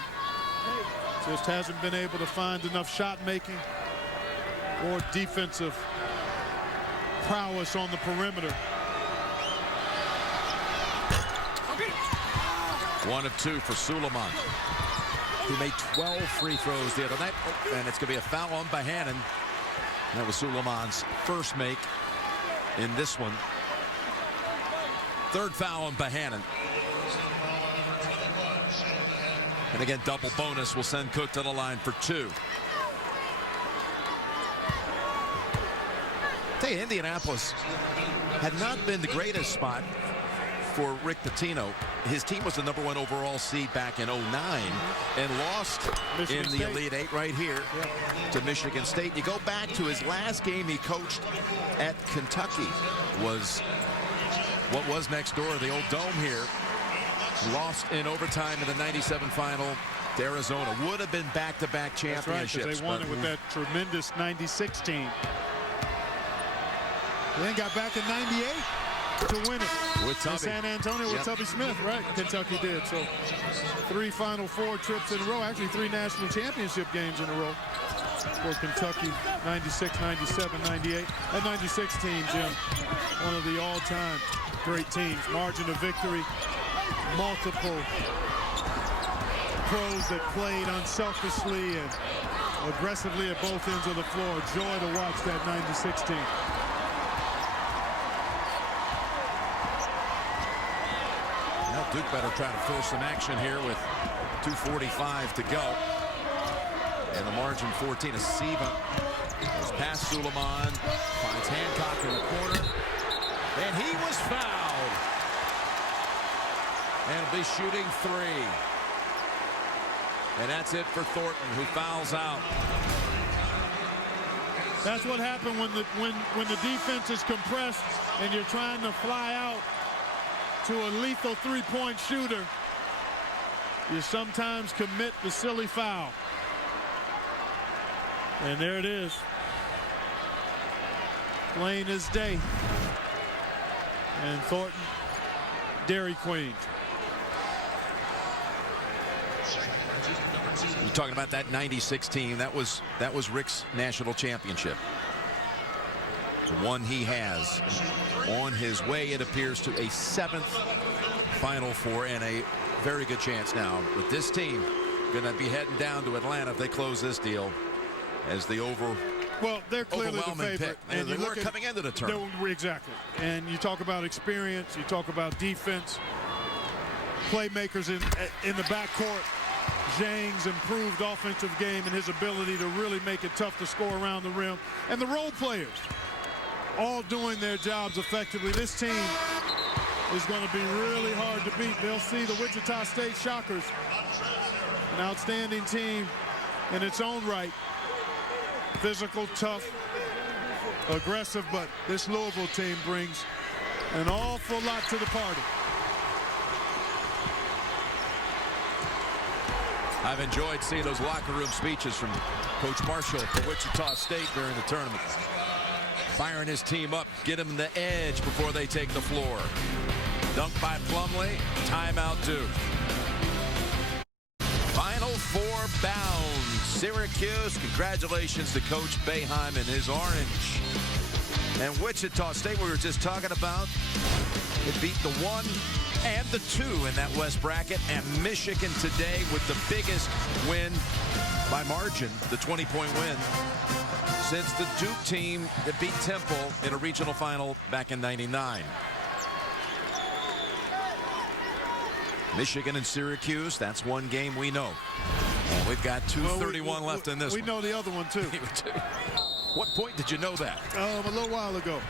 Just hasn't been able to find enough shot making or defensive prowess on the perimeter. 1 of 2 for Suleiman, who made 12 free throws the other night. And it's going to be a foul on Bohannon. That was Suleiman's first make in this one. 3rd foul on Bohannon. And again, double bonus will send Cook to the line for 2. Tell you, Indianapolis had not been the greatest spot for Rick Pitino. His team was the #1 overall seed back in 09 and lost Michigan in the State. Elite 8 right here to Michigan State. You go back to his last game he coached at Kentucky, was what was next door, the old dome here. Lost in overtime in the 97 final to Arizona. Would have been back-to-back championships. That's right, they won it with that tremendous 96 team. Then got back in 98. to win it. With Tubby. In San Antonio with Tubby Smith, right? Kentucky did. So 3 Final Four trips in a row, actually 3 national championship games in a row for Kentucky, 96, 97, 98. That 96 team, Jim, one of the all-time great teams. Margin of victory, multiple pros that played unselfishly and aggressively at both ends of the floor. Joy to watch that 96 team. Now Duke better try to force some action here with 2:45 to go. And the margin 14 is Siva. Goes past Suleiman. Finds Hancock in the corner. And he was fouled. And he'll be shooting 3. And that's it for Thornton, who fouls out. That's what happened when the defense is compressed and you're trying to fly out to a lethal 3-point shooter. You sometimes commit the silly foul. And there it is. Plain as day. And Thornton, Dairy Queen. You're talking about that 96 team. That was Rick's national championship. The one he has on his way, it appears, to a 7th Final Four and a very good chance now with this team going to be heading down to Atlanta if they close this deal as the Well, they're clearly the overwhelming favorite. pick. And they were coming into the tournament. Exactly. And you talk about experience, you talk about defense, playmakers in the backcourt. Zhang's improved offensive game and his ability to really make it tough to score around the rim. And the role players all doing their jobs effectively. This team is going to be really hard to beat. They'll see the Wichita State Shockers, an outstanding team in its own right. Physical, tough, aggressive, but this Louisville team brings an awful lot to the party. I've enjoyed seeing those locker room speeches from Coach Marshall for Wichita State during the tournament. Firing his team up, get him the edge before they take the floor. Dunk by Plumlee, timeout Duke. Final Four bound. Syracuse, congratulations to Coach Boeheim and his orange. And Wichita State, we were just talking about, it beat the 1 and the 2 in that West bracket, and Michigan today with the biggest win by margin, the 20-point win, since the Duke team that beat Temple in a regional final back in '99. Michigan and Syracuse, that's one game we know. And we've got 2:31 left in this one. We know the other one, too. What point did you know that? A little while ago.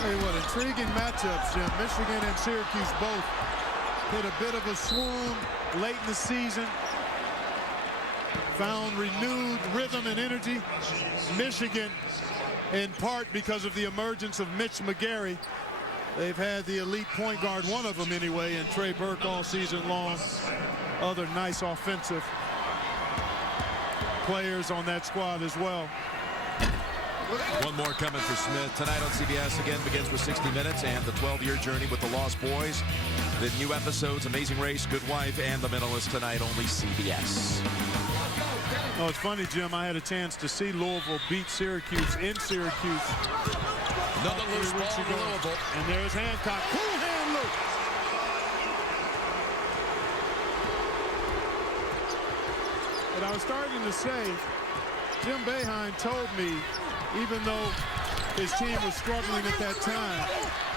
Tell you what, intriguing matchups, Jim. Michigan and Syracuse both hit a bit of a swoon late in the season. Found renewed rhythm and energy. Michigan, in part because of the emergence of Mitch McGary. They've had the elite point guard, one of them anyway, and Trey Burke all season long. Other nice offensive players on that squad as well. One more coming for Smith. Tonight on CBS again begins with 60 Minutes and the 12-year journey with the Lost Boys. The new episodes, Amazing Race, Good Wife, and The Mentalist tonight, only CBS. Oh, it's funny, Jim. I had a chance to see Louisville beat Syracuse in Syracuse. Another loose ball for Louisville. And there's Hancock. Cool hand loop. But I was starting to say, Jim Boeheim told me, even though his team was struggling at that time,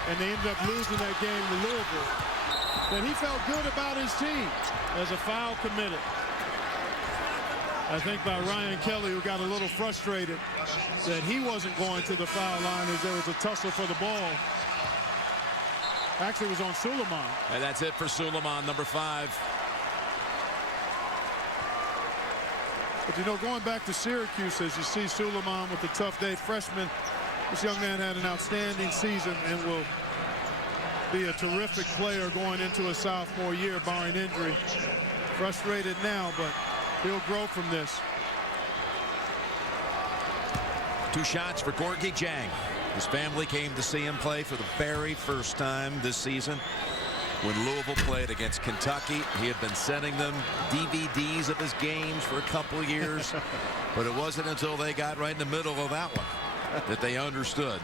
and they ended up losing that game to Louisville, that he felt good about his team as a foul committed. I think by Ryan Kelly, who got a little frustrated that he wasn't going to the foul line as there was a tussle for the ball. Actually, it was on Suleiman. And that's it for Suleiman, number 5. But, you know, going back to Syracuse, as you see Suleiman with the tough day, freshman, this young man had an outstanding season and will be a terrific player going into a sophomore year, barring injury. Frustrated now, but he'll grow from this. 2 shots for Gorgui Dieng. His family came to see him play for the very first time this season. When Louisville played against Kentucky, he had been sending them DVDs of his games for a couple of years. But it wasn't until they got right in the middle of that one that they understood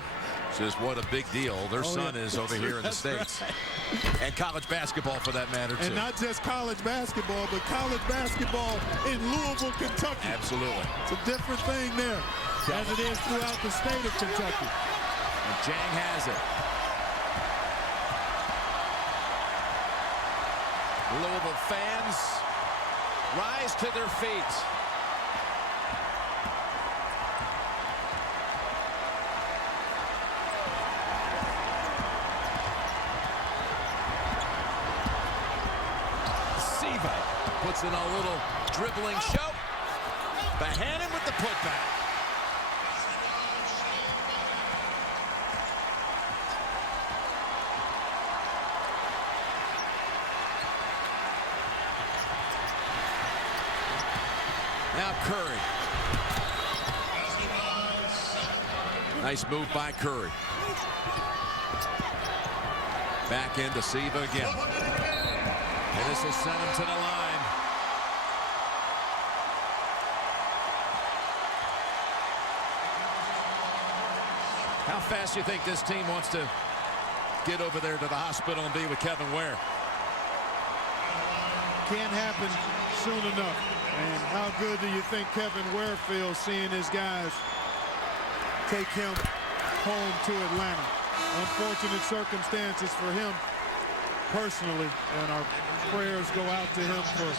just what a big deal their son is over here in the States. Right. And college basketball for that matter, too. And not just college basketball, but college basketball in Louisville, Kentucky. Absolutely. It's a different thing there, as it is throughout the state of Kentucky. And Dieng has it. Louisville fans rise to their feet. Siva puts in a little dribbling show. Bohannon with the putback. Now Curry. Nice move by Curry. Back into Siva again. And this will send him to the line. How fast do you think this team wants to get over there to the hospital and be with Kevin Ware? Can't happen soon enough. And how good do you think Kevin Ware feels seeing his guys take him home to Atlanta? Unfortunate circumstances for him personally, and our prayers go out to him for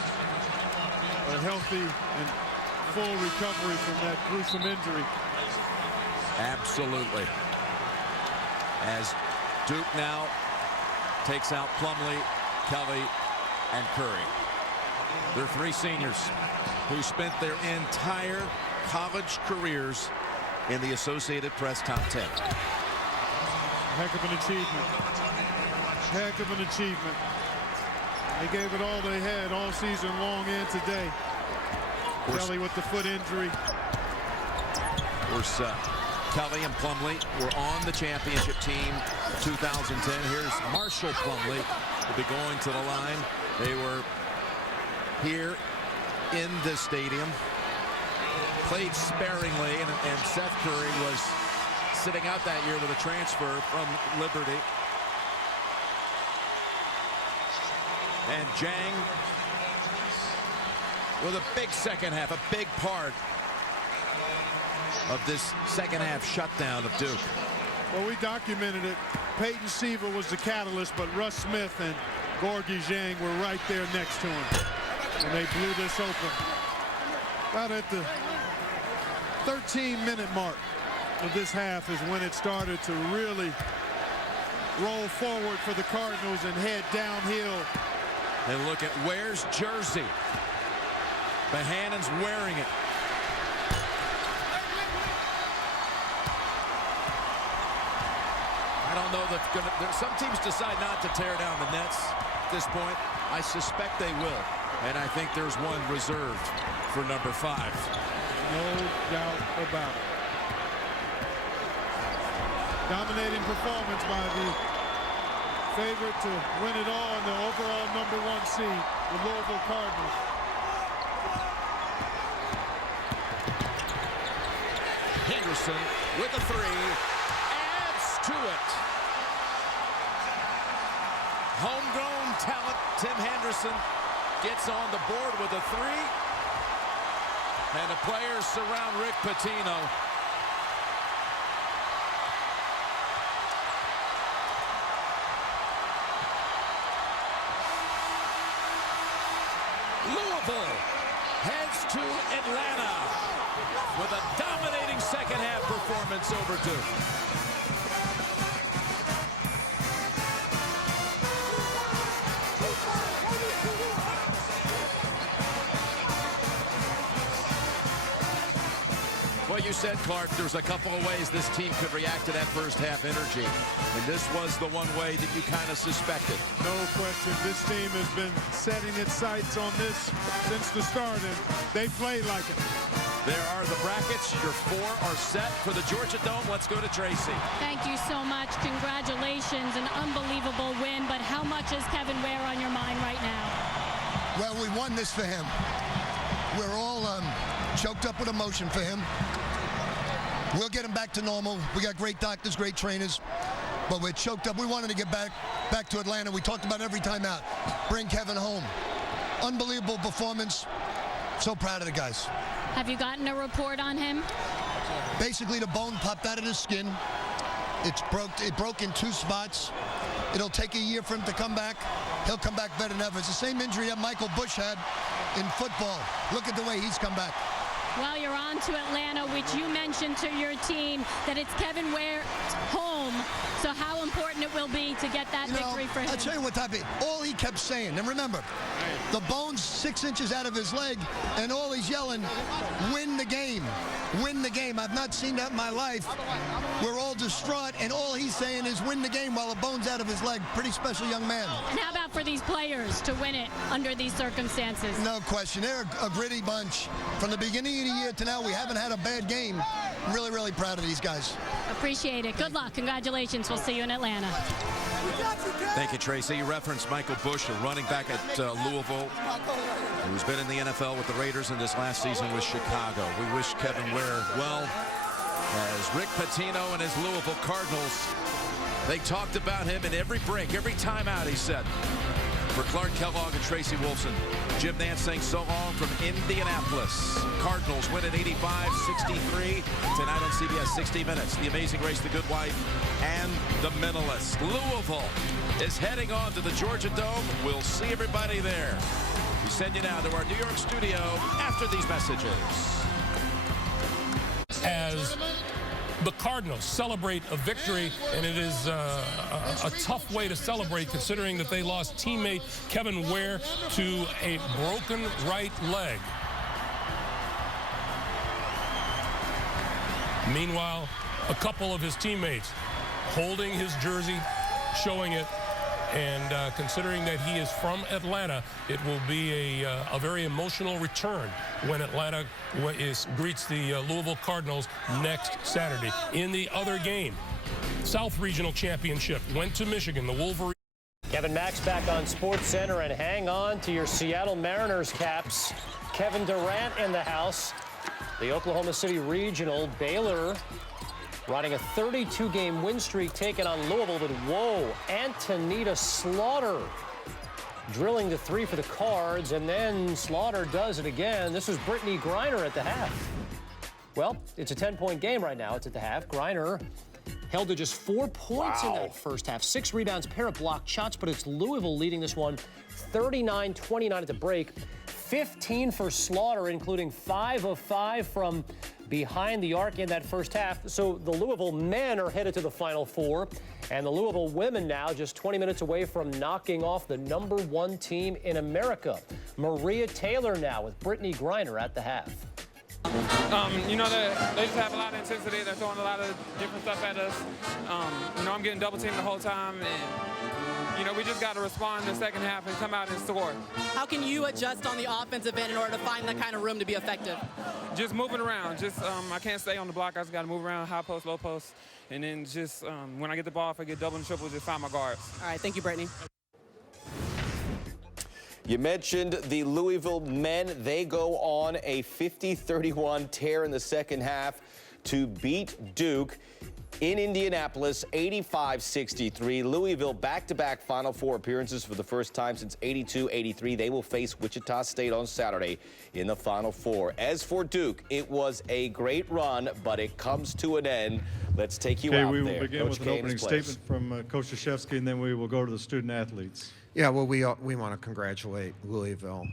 a healthy and full recovery from that gruesome injury. Absolutely. As Duke now takes out Plumlee, Kelly, and Curry. They're 3 seniors who spent their entire college careers in the Associated Press top 10. Heck of an achievement. Heck of an achievement. They gave it all they had all season long and today. Kelly with the foot injury. Of course, Kelly and Plumlee were on the championship team 2010. Here's Marshall Plumlee will be going to the line. They were here in this stadium, played sparingly, and Seth Curry was sitting out that year with a transfer from Liberty. And Dieng with a big second half, a big part of this second half shutdown of Duke. Well, we documented it. Peyton Siva was the catalyst, but Russ Smith and Gorgui Dieng were right there next to him. And they blew this open. About at the 13-minute mark of this half is when it started to really roll forward for the Cardinals and head downhill. And look at Ware's jersey. Bohannon's wearing it. I don't know that some teams decide not to tear down the nets at this point. I suspect they will. And I think there's one reserved for number 5. No doubt about it. Dominating performance by the favorite to win it all and the overall #1 seed, the Louisville Cardinals. Henderson with a 3, adds to it. Homegrown talent Tim Henderson gets on the board with a 3. And the players surround Rick Pitino. Louisville heads to Atlanta with a dominating second half performance over Duke. Well, you said, Clark, there's a couple of ways this team could react to that first half energy. And this was the one way that you kind of suspected. No question. This team has been setting its sights on this since the start, and they played like it. There are the brackets. Your 4 are set for the Georgia Dome. Let's go to Tracy. Thank you so much. Congratulations. An unbelievable win. But how much is Kevin Ware on your mind right now? Well, we won this for him. We're all choked up with emotion for him. We'll get him back to normal. We got great doctors, great trainers, but we're choked up. We wanted to get back to Atlanta. We talked about every time out. Bring Kevin home. Unbelievable performance. So proud of the guys. Have you gotten a report on him? Basically, the bone popped out of his skin. It broke in 2 spots. It'll take a year for him to come back. He'll come back better than ever. It's the same injury that Michael Bush had in football. Look at the way he's come back. Well, you're on to Atlanta, which you mentioned to your team that it's Kevin Ware's home. So how important it will be to get that victory for him. I'll tell you what all he kept saying, and remember, the bone's 6 inches out of his leg, and all he's yelling, win the game, win the game. I've not seen that in my life. We're all distraught, and all he's saying is win the game while the bone's out of his leg. Pretty special young man. And how about for these players to win it under these circumstances? No question. They're a gritty bunch. From the beginning of the year to now, we haven't had a bad game. Really, really proud of these guys. Appreciate it. Good luck. Congratulations. We'll see you in Atlanta. Thank you, Tracy. You referenced Michael Bush, a running back at Louisville, who's been in the NFL with the Raiders and this last season with Chicago. We wish Kevin Ware well. As Rick Pitino and his Louisville Cardinals, they talked about him in every break, every timeout, he said. For Clark Kellogg and Tracy Wolfson, Jim Nance saying so long from Indianapolis. Cardinals win at 85-63. Tonight on CBS 60 Minutes. The Amazing Race, The Good Wife, and The Mentalist. Louisville is heading on to the Georgia Dome. We'll see everybody there. We send you now to our New York studio after these messages. As the Cardinals celebrate a victory, and it is a tough way to celebrate considering that they lost teammate Kevin Ware to a broken right leg. Meanwhile, a couple of his teammates holding his jersey, showing it, and considering that he is from Atlanta, it will be a very emotional return when Atlanta greets the Louisville Cardinals next Saturday. In the other game, South Regional Championship went to Michigan. The Wolverines. Kevin Max back on SportsCenter, and hang on to your Seattle Mariners caps. Kevin Durant in the house. The Oklahoma City Regional, Baylor riding a 32-game win streak taking on Louisville, but whoa, Antonita Slaughter drilling the 3 for the Cards, and then Slaughter does it again. This is Brittany Griner at the half. Well, it's a 10-point game right now. It's at the half. Griner held to just 4 points in that first half. 6 rebounds, pair of blocked shots, but it's Louisville leading this one 39-29 at the break. 15 for Slaughter, including 5 of 5 from behind the arc in that first half. So the Louisville men are headed to the Final Four, and the Louisville women now just 20 minutes away from knocking off the #1 team in America. Maria Taylor now with Brittany Griner at the half. You know, they just have a lot of intensity. They're throwing a lot of different stuff at us. You know, I'm getting double teamed the whole time, and you know, we just got to respond in the second half and come out and score. How can you adjust on the offensive end in order to find that kind of room to be effective? Just moving around. Just I can't stay on the block. I just got to move around, high post, low post, and then just when I get the ball, if I get double and triple, just find my guards. All right, thank you, Brittany. You mentioned the Louisville men. They go on a 50-31 tear in the second half to beat Duke in Indianapolis, 85-63. Louisville back-to-back Final Four appearances for the first time since 82-83. They will face Wichita State on Saturday in the Final Four. As for Duke, it was a great run, but it comes to an end. Let's take you out there. We will begin with an opening statement from Coach Krzyzewski, and then we will go to the student athletes. Yeah, well, we want to congratulate Louisville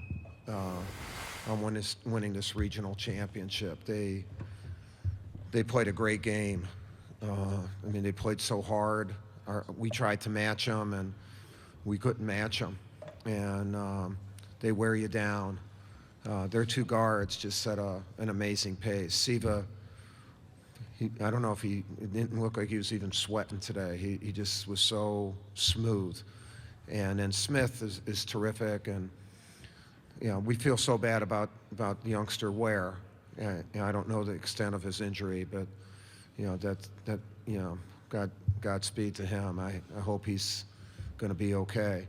on winning this regional championship. They played a great game. I mean, they played so hard. We tried to match them, and we couldn't match them. And they wear you down. Their 2 guards just set an amazing pace. Siva, I don't know if it didn't look like he was even sweating today. He just was so smooth. And then Smith is terrific, and you know, we feel so bad about youngster Ware. I don't know the extent of his injury, but Godspeed to him. I hope he's going to be okay.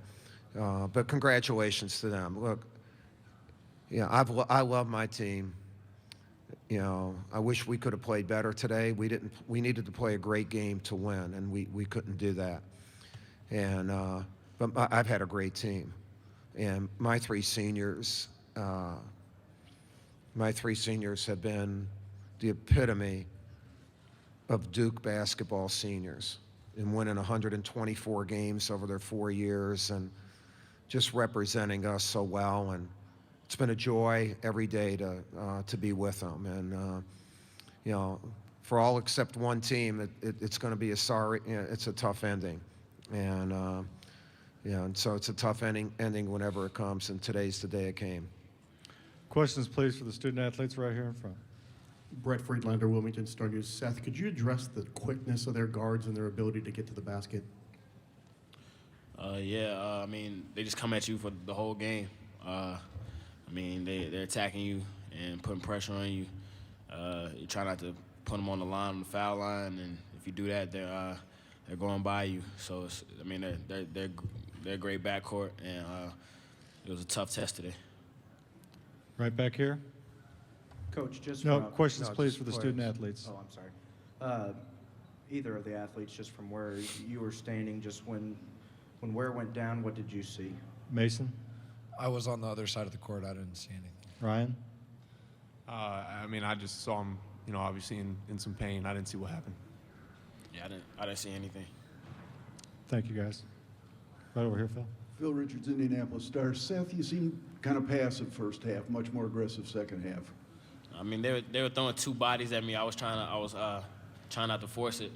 But congratulations to them. Look, I love my team. I wish we could have played better today. We needed to play a great game to win, and we couldn't do that. And but I've had a great team, and my three seniors have been the epitome of Duke basketball seniors, and winning 124 games over their 4 years, and just representing us so well. And it's been a joy every day to be with them. And for all except one team, it's going to be it's a tough ending. And and so it's a tough ending whenever it comes, and today's the day it came. Questions, please, for the student athletes right here in front. Brett Friedlander, Wilmington Star News. Seth, could you address the quickness of their guards and their ability to get to the basket? I mean, they just come at you for the whole game. I mean, they're attacking you and putting pressure on you. You try not to put them on the line, on the foul line, and if you do that, they're going by you. So they're a great backcourt, and it was a tough test today. Right back here. Coach, questions, please, for the student athletes. Oh, I'm sorry. Either of the athletes, just from where you were standing, just when Ware went down, what did you see? Mason. I was on the other side of the court. I didn't see anything. Ryan. I mean, I just saw him, obviously in some pain. I didn't see what happened. Yeah, I didn't see anything. Thank you, guys. Right over here, Phil. Phil Richards, Indianapolis Star. Seth, you seem kind of passive first half, much more aggressive second half. I mean, they were throwing two bodies at me. I was trying not to force it.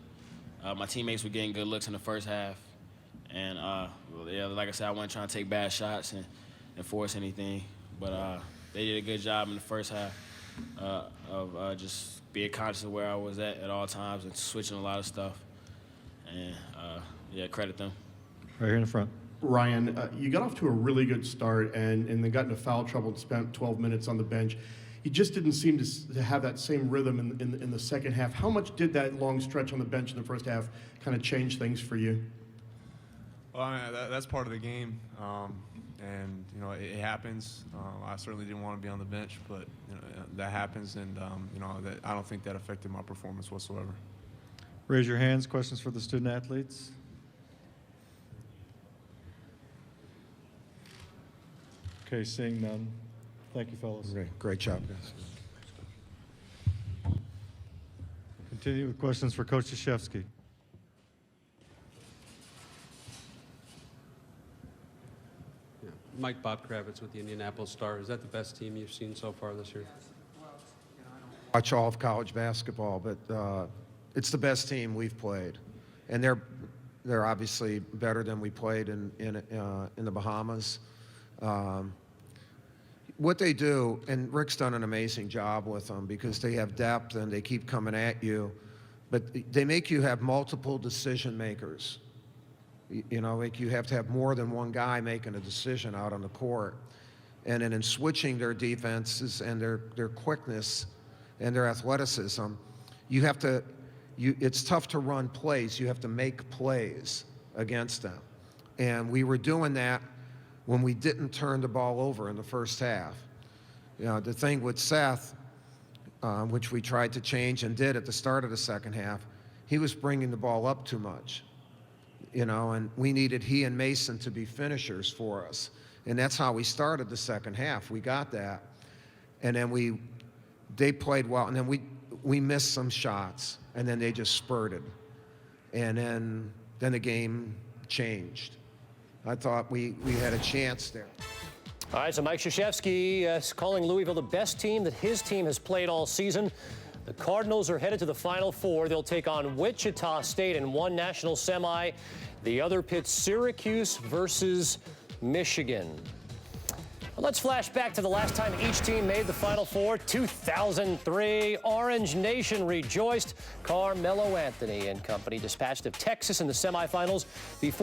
My teammates were getting good looks in the first half, and like I said, I wasn't trying to take bad shots and force anything. But they did a good job in the first half of just being conscious of where I was at all times and switching a lot of stuff. And credit them. Right here in the front. Ryan, you got off to a really good start and then got into foul trouble and spent 12 minutes on the bench. You just didn't seem to have that same rhythm in the second half. How much did that long stretch on the bench in the first half kind of change things for you? Well, I mean, that's part of the game, and it happens. I certainly didn't want to be on the bench, but that happens, and I don't think that affected my performance whatsoever. Raise your hands. Questions for the student athletes. Okay, seeing none. Thank you, fellas. Great job, guys. Continue with questions for Coach Krzyzewski. Mike Bob Kravitz with the Indianapolis Star. Is that the best team you've seen so far this year? Watch all of college basketball, but it's the best team we've played, and they're obviously better than we played in the Bahamas. What they do, and Rick's done an amazing job with them because they have depth and they keep coming at you, but they make you have multiple decision makers. Like you have to have more than one guy making a decision out on the court. And then in switching their defenses and their quickness and their athleticism, it's tough to run plays. You have to make plays against them. And we were doing that when we didn't turn the ball over in the first half. The thing with Seth, which we tried to change and did at the start of the second half, he was bringing the ball up too much. And we needed he and Mason to be finishers for us. And that's how we started the second half. We got that. And then they played well, and then we missed some shots, and then they just spurted. And then the game changed. I thought we had a chance there. All right, so Mike Krzyzewski is calling Louisville the best team that his team has played all season. The Cardinals are headed to the Final Four. They'll take on Wichita State in one national semi. The other pits Syracuse versus Michigan. Well, let's flash back to the last time each team made the Final Four, 2003. Orange Nation rejoiced. Carmelo Anthony and company dispatched of Texas in the semifinals before